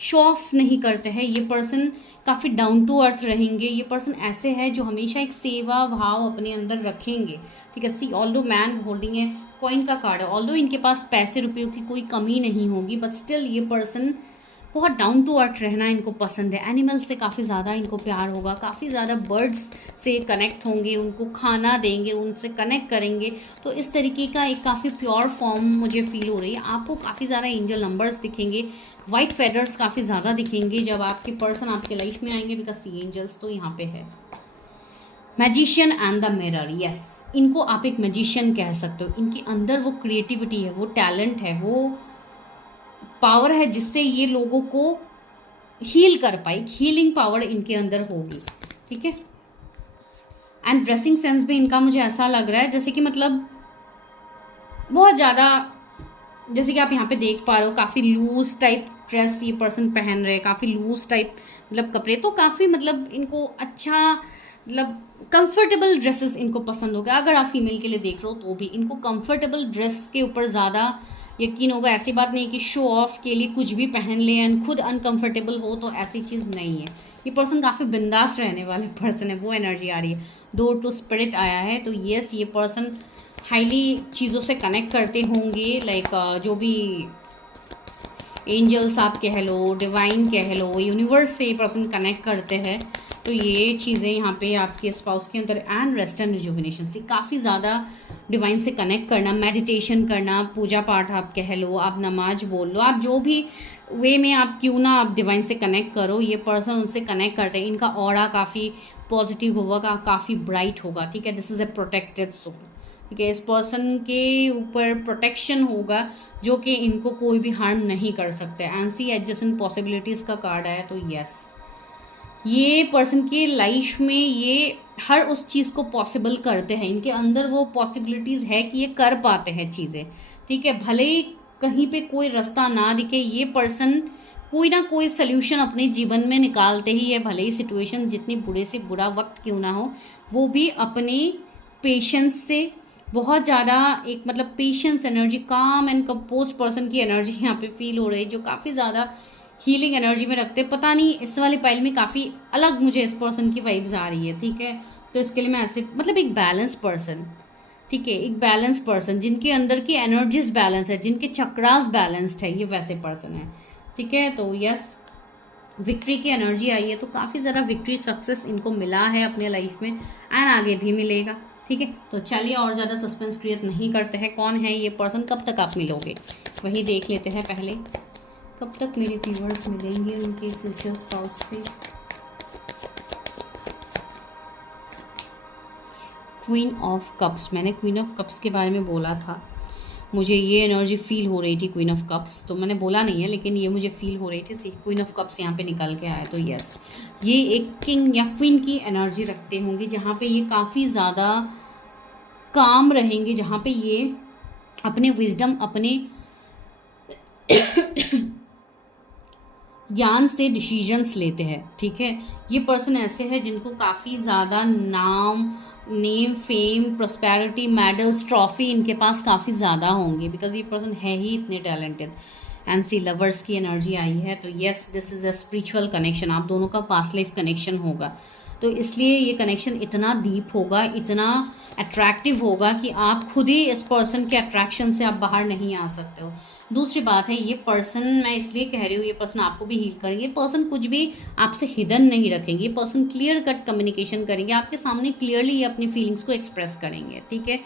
शो ऑफ नहीं करते हैं, ये पर्सन काफ़ी डाउन टू अर्थ रहेंगे। ये पर्सन ऐसे है जो हमेशा एक सेवा भाव अपने अंदर रखेंगे, ठीक है। सी, ऑल्दो मैन होल्डिंग है कॉइन का कार्ड है, ऑल्दो इनके पास पैसे रुपयों की कोई कमी नहीं होगी, बट स्टिल ये पर्सन बहुत डाउन टू अर्थ रहना इनको पसंद है। एनिमल्स से काफ़ी ज़्यादा इनको प्यार होगा, काफ़ी ज़्यादा बर्ड्स से कनेक्ट होंगे, उनको खाना देंगे, उनसे कनेक्ट करेंगे। तो इस तरीके का एक काफ़ी प्योर फॉर्म मुझे फील हो रही है। आपको काफ़ी ज़्यादा एंजल नंबर्स दिखेंगे, वाइट फेदर्स काफ़ी ज़्यादा दिखेंगे जब आपके पर्सन आपके लाइफ में आएंगे, बिकॉज सी एंजल्स तो यहाँ पे है। Magician and the mirror, yes, इनको आप एक मैजिशियन कह सकते हो। इनके अंदर वो क्रिएटिविटी है, वो टैलेंट है, वो पावर है जिससे ये लोगों को हील कर पाए। हीलिंग पावर इनके अंदर होगी, ठीक है। एंड ड्रेसिंग सेंस भी इनका मुझे ऐसा लग रहा है जैसे कि मतलब बहुत ज़्यादा, जैसे कि आप यहाँ पे देख पा रहे हो, काफ़ी लूज टाइप ड्रेस ये पर्सन पहन रहे हैं, काफ़ी लूज टाइप मतलब कपड़े, तो काफ़ी मतलब इनको अच्छा मतलब कंफर्टेबल ड्रेसेस इनको पसंद होगा। अगर आप फीमेल के लिए देख रहे हो तो भी इनको कंफर्टेबल ड्रेस के ऊपर ज़्यादा यकीन होगा। ऐसी बात नहीं कि शो ऑफ के लिए कुछ भी पहन ले एंड खुद अनकंफर्टेबल हो, तो ऐसी चीज़ नहीं है। ये पर्सन काफ़ी बिंदास रहने वाले पर्सन है, वो एनर्जी आ रही है। डोर टू स्पिरिट आया है, तो यस, ये पर्सन हाईली चीज़ों से कनेक्ट करते होंगे, लाइक जो भी एंजल्स आप कह लो, डिवाइन कह लो, यूनिवर्स से ये पर्सन कनेक्ट करते हैं। तो ये चीज़ें यहाँ पे आपके स्पाउस के अंदर एंड रेस्ट एंड रिजुविनेशन से काफ़ी ज़्यादा डिवाइन से कनेक्ट करना, मेडिटेशन करना, पूजा पाठ आप कह लो, आप नमाज बोल लो, आप जो भी वे में आप क्यों ना आप डिवाइन से कनेक्ट करो, ये पर्सन उनसे कनेक्ट करते हैं। इनका ऑरा काफ़ी पॉजिटिव होगा, काफ़ी ब्राइट होगा, ठीक है। This is a protected soul, ठीक है। इस पर्सन के ऊपर प्रोटेक्शन होगा जो कि इनको कोई भी हार्म नहीं कर सकते। एंड सी एडजस्टेंट पॉसिबिलिटीज़ का कार्ड आया, तो यस, ये पर्सन की लाइफ में ये हर उस चीज़ को पॉसिबल करते हैं। इनके अंदर वो पॉसिबिलिटीज़ है कि ये कर पाते हैं चीज़ें, ठीक है। भले ही कहीं पे कोई रास्ता ना दिखे, ये पर्सन कोई ना कोई सल्यूशन अपने जीवन में निकालते ही है। भले ही सिचुएशन जितनी बुरे से बुरा वक्त क्यों ना हो, वो भी अपने पेशेंस से बहुत ज़्यादा एक मतलब पेशेंस एनर्जी, काम एंड कंपोज पर्सन की एनर्जी यहाँ पे फील हो रही है, जो काफ़ी ज़्यादा हीलिंग एनर्जी में रखते हैं। पता नहीं, इस वाली पाइल में काफ़ी अलग मुझे इस पर्सन की वाइब्स आ रही है, ठीक है। तो इसके लिए मैं ऐसे मतलब एक बैलेंस पर्सन, ठीक है, एक बैलेंस पर्सन जिनके अंदर की एनर्जीज बैलेंस है, जिनके चक्रास बैलेंस्ड है, ये वैसे पर्सन है, ठीक है। तो यस, विक्ट्री की एनर्जी आई है, तो काफ़ी ज़्यादा विक्ट्री सक्सेस इनको मिला है अपने लाइफ में एंड आगे भी मिलेगा, ठीक है। तो चलिए और ज़्यादा सस्पेंस क्रिएट नहीं करते हैं, कौन है ये पर्सन, कब तक आप मिलोगे, वही देख लेते हैं पहले। कब तक मेरे व्यूअर्स मिलेंगे उनके फ्यूचर स्पाउस से। क्वीन ऑफ कप्स, मैंने क्वीन ऑफ कप्स के बारे में बोला था, मुझे ये एनर्जी फील हो रही थी क्वीन ऑफ कप्स, तो मैंने बोला नहीं है लेकिन ये मुझे फील हो रही थी। क्वीन ऑफ कप्स यहाँ पे निकल के आया, तो यस, ये एक किंग या क्वीन की एनर्जी रखते होंगे, जहाँ पे ये काफ़ी ज़्यादा काम रहेंगे, जहाँ पे ये अपने विजडम, अपने ज्ञान से डिसीजंस लेते हैं, ठीक है। ये पर्सन ऐसे है जिनको काफ़ी ज़्यादा name, fame, prosperity, medals, trophy इनके पास काफ़ी ज़्यादा होंगे, बिकॉज ये पर्सन है ही इतने टैलेंटेड। एंड सी लवर्स की एनर्जी आई है, तो yes, this is a spiritual connection, आप दोनों का पास्ट लाइफ कनेक्शन होगा। तो इसलिए ये कनेक्शन इतना डीप होगा, इतना अट्रैक्टिव होगा कि आप खुद ही इस पर्सन के अट्रैक्शन से आप बाहर नहीं आ सकते हो। दूसरी बात है, ये पर्सन, मैं इसलिए कह रही हूँ, ये पर्सन आपको भी हील करेंगे। ये पर्सन कुछ भी आपसे हिडन नहीं रखेंगे, ये पर्सन क्लियर कट कम्युनिकेशन करेंगे, आपके सामने क्लियरली ये अपनी फीलिंग्स को एक्सप्रेस करेंगे, ठीक है।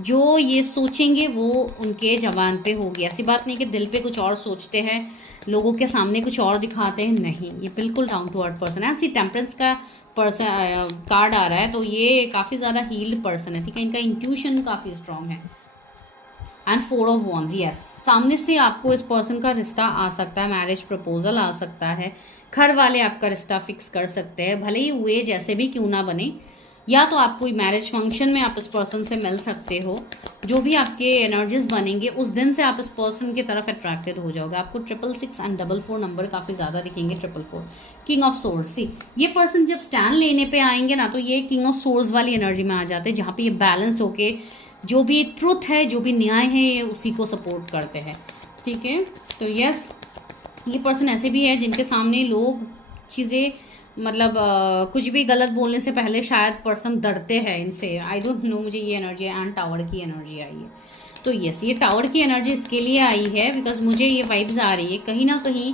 जो ये सोचेंगे वो उनके जबान पे होगी। ऐसी बात नहीं कि दिल पे कुछ और सोचते हैं, लोगों के सामने कुछ और दिखाते हैं, नहीं, ये बिल्कुल डाउन टू अर्थ पर्सन है। ऐसी टेम्परेंस का पर्सन कार्ड आ रहा है, तो ये काफ़ी ज़्यादा हील्ड पर्सन है, ठीक है। इनका इंट्यूशन काफ़ी स्ट्रांग है। एंड 4 ऑफ वॉन्स, यस, सामने से आपको इस पर्सन का रिश्ता आ सकता है, मैरिज प्रपोजल आ सकता है, घर वाले आपका रिश्ता फिक्स कर सकते हैं, भले ही वे जैसे भी क्यों ना बने, या तो आप कोई मैरिज फंक्शन में आप इस पर्सन से मिल सकते हो। जो भी आपके एनर्जीज बनेंगे उस दिन से आप इस पर्सन की तरफ अट्रैक्टेड हो जाओगे। आपको 666 एंड 44 नंबर काफ़ी ज़्यादा दिखेंगे। 444, किंग ऑफ सोर्स, सी ये पर्सन जब स्टैंड लेने पे आएंगे ना, तो ये किंग ऑफ सोर्स वाली एनर्जी में आ जाते हैं, जहाँ पे ये बैलेंस्ड होके जो भी ट्रुथ है, जो भी न्याय है, ये उसी को सपोर्ट करते हैं, ठीक है। तो यस, ये पर्सन ऐसे भी है जिनके सामने लोग चीज़ें मतलब कुछ भी गलत बोलने से पहले शायद पर्सन डरते हैं इनसे, आई डोंट नो, मुझे ये एनर्जी एंड टावर की एनर्जी आई है। तो यस, ये टावर की एनर्जी इसके लिए आई है बिकॉज मुझे ये वाइब्स आ रही है, कहीं ना कहीं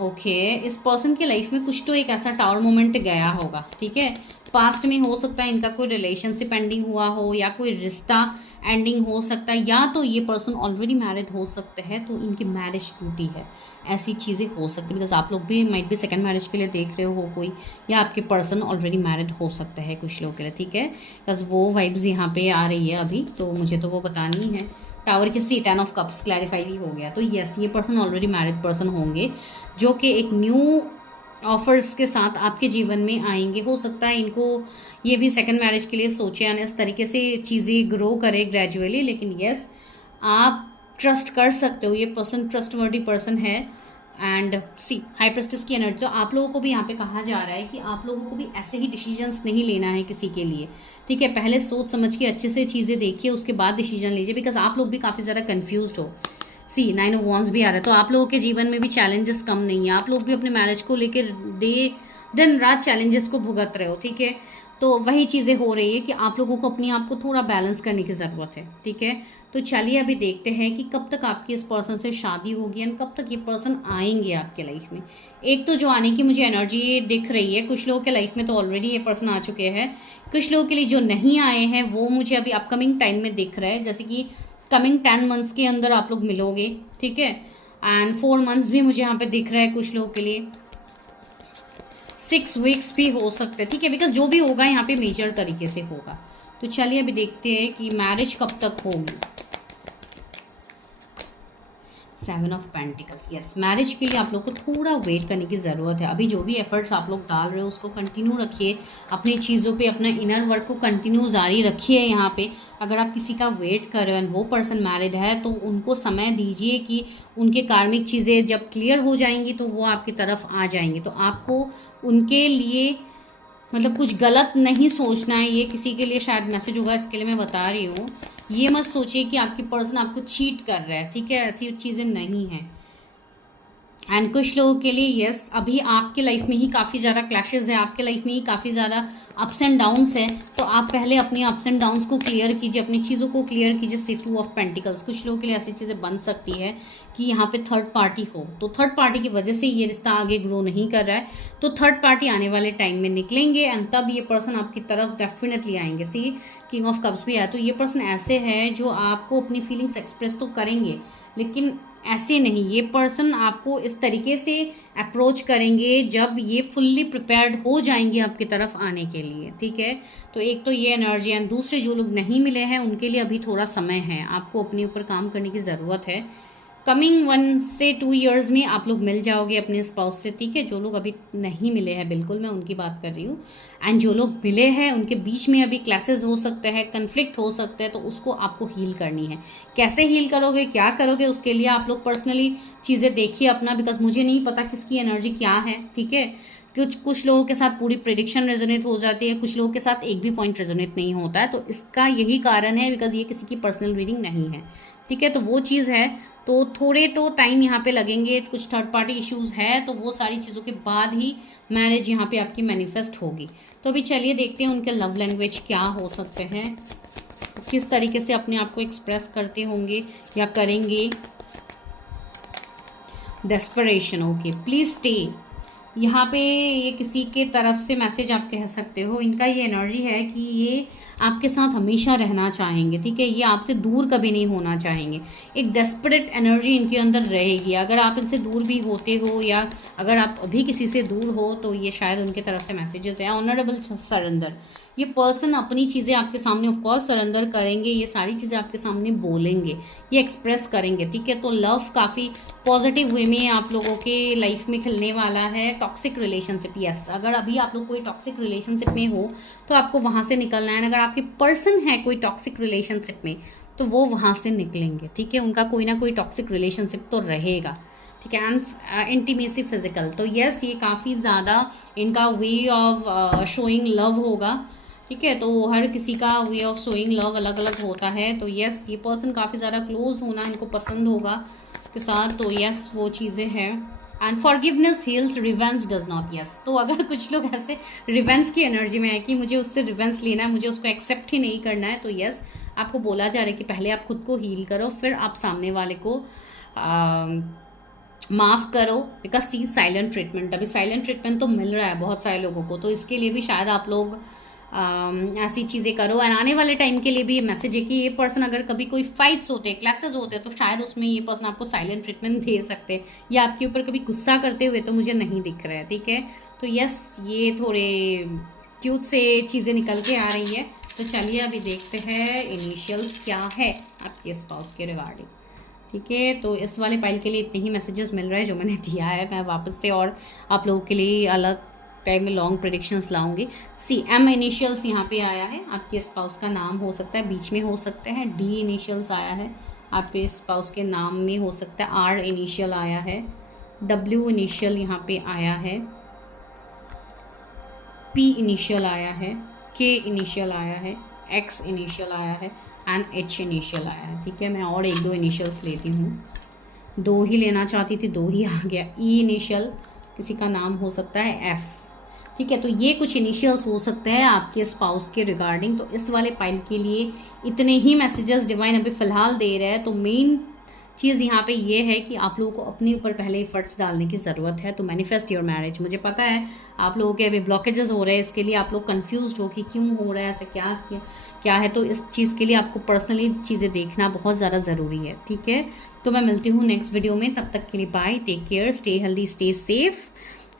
ओके इस पर्सन की लाइफ में कुछ तो एक ऐसा टावर मोमेंट गया होगा, ठीक है। पास्ट में हो सकता है इनका कोई रिलेशनशिप एंडिंग हुआ हो, या कोई रिश्ता एंडिंग हो सकता है, या तो ये पर्सन ऑलरेडी मैरिड हो सकते हैं तो इनकी मैरिज टूटी है, ऐसी चीज़ें हो सकती है। बिकॉज आप लोग भी माइट भी सेकंड मैरिज के लिए देख रहे हो कोई, या आपके पर्सन ऑलरेडी मैरिड हो सकते हैं कुछ लोगों के लिए, ठीक है। बिकॉज वो वाइब्स यहाँ पे आ रही है अभी, तो मुझे तो वो बतानी है। टावर की सी 10 ऑफ कप्स क्लैरिफाई भी हो गया, तो यस ये पर्सन ऑलरेडी मैरिड पर्सन होंगे जो कि एक न्यू ऑफर्स के साथ आपके जीवन में आएंगे। हो सकता है इनको ये भी सेकंड मैरिज के लिए सोचे, यानी इस तरीके से चीज़ें ग्रो करे ग्रेजुअली। लेकिन यस आप ट्रस्ट कर सकते हो, ये पर्सन ट्रस्टवर्दी पर्सन है। एंड सी हाई प्रेस्टिस की एनर्जी, तो आप लोगों को भी यहाँ पे कहा जा रहा है कि आप लोगों को भी ऐसे ही डिसीजंस नहीं लेना है किसी के लिए, ठीक है। पहले सोच समझ के अच्छे से चीज़ें देखिए, उसके बाद डिसीजन लीजिए, बिकॉज आप लोग भी काफ़ी ज़्यादा कन्फ्यूज्ड हो। सी 9 ऑफ वॉन्ड्स भी आ रहा है, तो आप लोगों के जीवन में भी चैलेंजेस कम नहीं है। आप लोग भी अपने मैरिज को लेकर दिन रात चैलेंजेस को भुगत रहे हो, ठीक है। तो वही चीज़ें हो रही है कि आप लोगों को अपने आप को थोड़ा बैलेंस करने की ज़रूरत है, ठीक है। तो चलिए अभी देखते हैं कि कब तक आपकी इस पर्सन से शादी होगी एंड कब तक ये पर्सन आएंगे आपके लाइफ में। एक तो जो आने की मुझे एनर्जी दिख रही है, कुछ लोगों के लाइफ में तो ऑलरेडी ये पर्सन आ चुके हैं, कुछ लोगों के लिए जो नहीं आए हैं वो मुझे अभी अपकमिंग टाइम में दिख रहा है। जैसे कि कमिंग 10 मंथ्स के अंदर आप लोग मिलोगे, ठीक है। एंड 4 मंथ्स भी मुझे यहाँ पे दिख रहा है कुछ लोगों के लिए, 6 वीक्स भी हो सकते हैं, ठीक है। बिकॉज जो भी होगा यहाँ पे मेजर तरीके से होगा। तो चलिए अभी देखते हैं कि मैरिज कब तक होगी। 7 ऑफ पेंटिकल्स, यस मैरिज के लिए आप लोग को थोड़ा वेट करने की ज़रूरत है। अभी जो भी एफर्ट्स आप लोग डाल रहे हो उसको कंटिन्यू रखिए, अपनी चीज़ों पे अपना इनर वर्क को कंटिन्यू जारी रखिए। यहाँ पे अगर आप किसी का वेट कर रहे हो एंड वो पर्सन मैरिड है तो उनको समय दीजिए कि उनके कार्मिक चीज़ें जब क्लियर हो जाएंगी तो वो आपकी तरफ आ जाएंगे। तो आपको उनके लिए मतलब कुछ गलत नहीं सोचना है। ये किसी के लिए शायद मैसेज होगा, इसके लिए मैं बता रही हूँ। ये मत सोचिए कि आपकी पर्सन आपको चीट कर रहा है, ठीक है, ऐसी चीज़ें नहीं हैं। एंड कुछ लोगों के लिए यस अभी आपके लाइफ में ही काफ़ी ज़्यादा क्लैशेस है, आपके लाइफ में ही काफ़ी ज़्यादा अप्स एंड डाउन्स है। तो आप पहले अपनी अप्स एंड डाउन्स को क्लियर कीजिए, अपनी चीज़ों को क्लियर कीजिए। सी 2 ऑफ पेंटिकल्स, कुछ लोगों के लिए ऐसी चीज़ें बन सकती है कि यहाँ पे थर्ड पार्टी हो, तो थर्ड पार्टी की वजह से ये रिश्ता आगे ग्रो नहीं कर रहा है। तो थर्ड पार्टी आने वाले टाइम में निकलेंगे एंड तब ये पर्सन आपकी तरफ डेफिनेटली आएंगे। सी किंग ऑफ कप्स भी आया, तो ये पर्सन ऐसे है जो आपको अपनी फीलिंग्स एक्सप्रेस तो करेंगे, लेकिन ऐसे नहीं। ये पर्सन आपको इस तरीके से अप्रोच करेंगे जब ये फुल्ली प्रिपेयर्ड हो जाएंगे आपकी तरफ आने के लिए, ठीक है। तो एक तो ये एनर्जी है। दूसरे जो लोग नहीं मिले हैं उनके लिए अभी थोड़ा समय है, आपको अपने ऊपर काम करने की ज़रूरत है। कमिंग 1 से 2 ईयर्स में आप लोग मिल जाओगे अपने स्पाउस से, ठीक है। जो लोग अभी नहीं मिले हैं बिल्कुल मैं उनकी बात कर रही हूँ। एंड जो लोग मिले हैं उनके बीच में अभी क्लैशेस हो सकते हैं, कन्फ्लिक्ट हो सकते हैं, तो उसको आपको हील करनी है। कैसे हील करोगे, क्या करोगे, उसके लिए आप लोग पर्सनली चीज़ें देखिए अपना, बिकॉज मुझे नहीं पता किसकी एनर्जी क्या है, ठीक है। कुछ लोगों के साथ पूरी प्रेडिक्शन रेजोनेट हो जाती है, कुछ लोगों के साथ एक भी पॉइंट रेजोनेट नहीं होता है। तो इसका यही कारण है, बिकॉज ये किसी की पर्सनल रीडिंग नहीं है, ठीक है। तो वो चीज़ है, तो थोड़े तो टाइम यहाँ पे लगेंगे, कुछ थर्ड पार्टी इश्यूज है, तो वो सारी चीज़ों के बाद ही मैरिज यहाँ पे आपकी मैनिफेस्ट होगी। तो अभी चलिए देखते हैं उनके लव लैंग्वेज क्या हो सकते हैं, किस तरीके से अपने आप को एक्सप्रेस करते होंगे या करेंगे। Desperation, okay please stay. यहाँ पे ये किसी के तरफ से मैसेज आप कह सकते हो। इनका ये एनर्जी है कि ये आपके साथ हमेशा रहना चाहेंगे, ठीक है। ये आपसे दूर कभी नहीं होना चाहेंगे। एक डेस्परेट एनर्जी इनके अंदर रहेगी। अगर आप इनसे दूर भी होते हो या अगर आप अभी किसी से दूर हो तो ये शायद उनके तरफ से मैसेजेस है। ऑनरेबल सरेंडर, ये पर्सन अपनी चीज़ें आपके सामने ऑफ कोर्स सरेंडर करेंगे, ये सारी चीज़ें आपके सामने बोलेंगे, ये एक्सप्रेस करेंगे, ठीक है। तो लव काफ़ी पॉजिटिव वे में आप लोगों के लाइफ में खिलने वाला है। टॉक्सिक रिलेशनशिप, यस अगर अभी आप लोग कोई टॉक्सिक रिलेशनशिप में हो तो आपको वहाँ से निकलना है। अगर आपके पर्सन है कोई टॉक्सिक रिलेशनशिप में तो वो वहाँ से निकलेंगे, ठीक है। उनका कोई ना कोई टॉक्सिक रिलेशनशिप तो रहेगा, ठीक है। एंड इंटीमेसी फिजिकल, तो यस ये काफ़ी ज़्यादा इनका वे ऑफ शोइंग लव होगा, ठीक है। तो हर किसी का वे ऑफ शोइंग लव अलग अलग होता है। तो यस ये पर्सन काफ़ी ज़्यादा क्लोज होना इनको पसंद होगा के साथ, तो यस वो चीज़ें हैं। And forgiveness heals, revenge does not, yes. तो अगर कुछ लोग ऐसे रिवेंस की एनर्जी में है कि मुझे उससे रिवेंस लेना है, मुझे उसको एक्सेप्ट ही नहीं करना है, तो यस आपको बोला जा रहा है कि पहले आप खुद को हील करो, फिर आप सामने वाले को माफ़ करो, बिकॉज सी साइलेंट ट्रीटमेंट, अभी साइलेंट ट्रीटमेंट तो मिल रहा है बहुत सारे लोगों को, तो इसके लिए भी शायद आप लोग ऐसी चीज़ें करो। एंड आने वाले टाइम के लिए भी ये मैसेज है कि ये पर्सन अगर कभी कोई फाइट्स होते हैं, क्लैसेस होते हैं, तो शायद उसमें ये पर्सन आपको साइलेंट ट्रीटमेंट दे सकते हैं, या आपके ऊपर कभी गुस्सा करते हुए तो मुझे नहीं दिख रहा है, ठीक है। तो यस, ये थोड़े क्यूट से चीज़ें निकल के आ रही है। तो चलिए अभी देखते हैं इनिशियल्स क्या है आपके स्पाउस के रिगार्डिंग, ठीक है। तो इस वाले पाइल के लिए इतने ही मैसेजेस मिल रहे हैं जो मैंने दिया है। मैं वापस से और आप लोगों के लिए अलग टाइम में लॉन्ग प्रेडिक्शंस लाऊंगी। सी एम इनिशियल्स यहाँ पे आया है, आपके स्पाउस का नाम हो सकता है, बीच में हो सकता है। डी इनिशियल्स आया है, आपके स्पाउस के नाम में हो सकता है। आर इनिशियल आया है, डब्ल्यू इनिशियल यहाँ पे आया है, पी इनिशियल आया है, के इनिशियल आया है, एक्स इनिशियल आया है एंड एच इनिशियल आया है, ठीक है। मैं और एक दो इनिशियल्स लेती हूँ, दो ही लेना चाहती थी, दो ही आ गया। ई इनिशियल किसी का नाम हो सकता है, एफ, ठीक है। तो ये कुछ इनिशियल्स हो सकते हैं आपके स्पाउस के रिगार्डिंग। तो इस वाले पाइल के लिए इतने ही मैसेजेस डिवाइन अभी फ़िलहाल दे रहे हैं। तो मेन चीज़ यहाँ पे ये है कि आप लोगों को अपने ऊपर पहले एफर्ट्स डालने की ज़रूरत है। तो मैनिफेस्ट योर मैरिज। मुझे पता है आप लोगों के अभी ब्लॉकेजेस हो रहे हैं, इसके लिए आप लोग कंफ्यूज्ड हो कि क्यों हो रहा है ऐसे, क्या है। तो इस चीज़ के लिए आपको पर्सनली चीज़ें देखना बहुत ज़्यादा ज़रूरी है, ठीक है। तो मैं मिलती हूँ नेक्स्ट वीडियो में, तब तक के लिए bye, take care, stay healthy, stay safe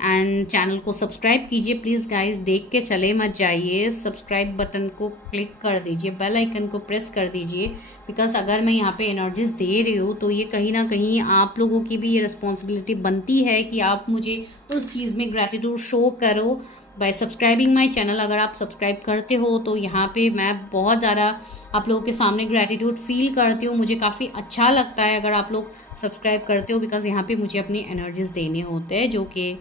and channel को सब्सक्राइब कीजिए प्लीज़ गाइस, देख के चले मत जाइए, सब्सक्राइब बटन को क्लिक कर दीजिए, बेल आइकन को प्रेस कर दीजिए, बिकॉज अगर मैं यहाँ पे एनर्जीज दे रही हूँ तो ये कहीं ना कहीं आप लोगों की भी ये रिस्पॉन्सिबिलिटी बनती है कि आप मुझे उस चीज़ में ग्रैटिट्यूड शो करो बाय सब्सक्राइबिंग माई चैनल। अगर आप सब्सक्राइब करते हो तो यहाँ पे मैं बहुत ज़्यादा आप लोगों के सामने ग्रैटिट्यूड फील करती हूँ, मुझे काफ़ी अच्छा लगता है अगर आप लोग सब्सक्राइब करते हो, बिकॉज यहाँ पे मुझे अपनी एनर्जीज देने होते हैं जो कि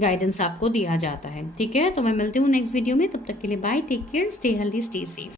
गाइडेंस आपको दिया जाता है, ठीक है। तो मैं मिलती हूँ नेक्स्ट वीडियो में, तब तक के लिए bye, take care, stay healthy, stay safe.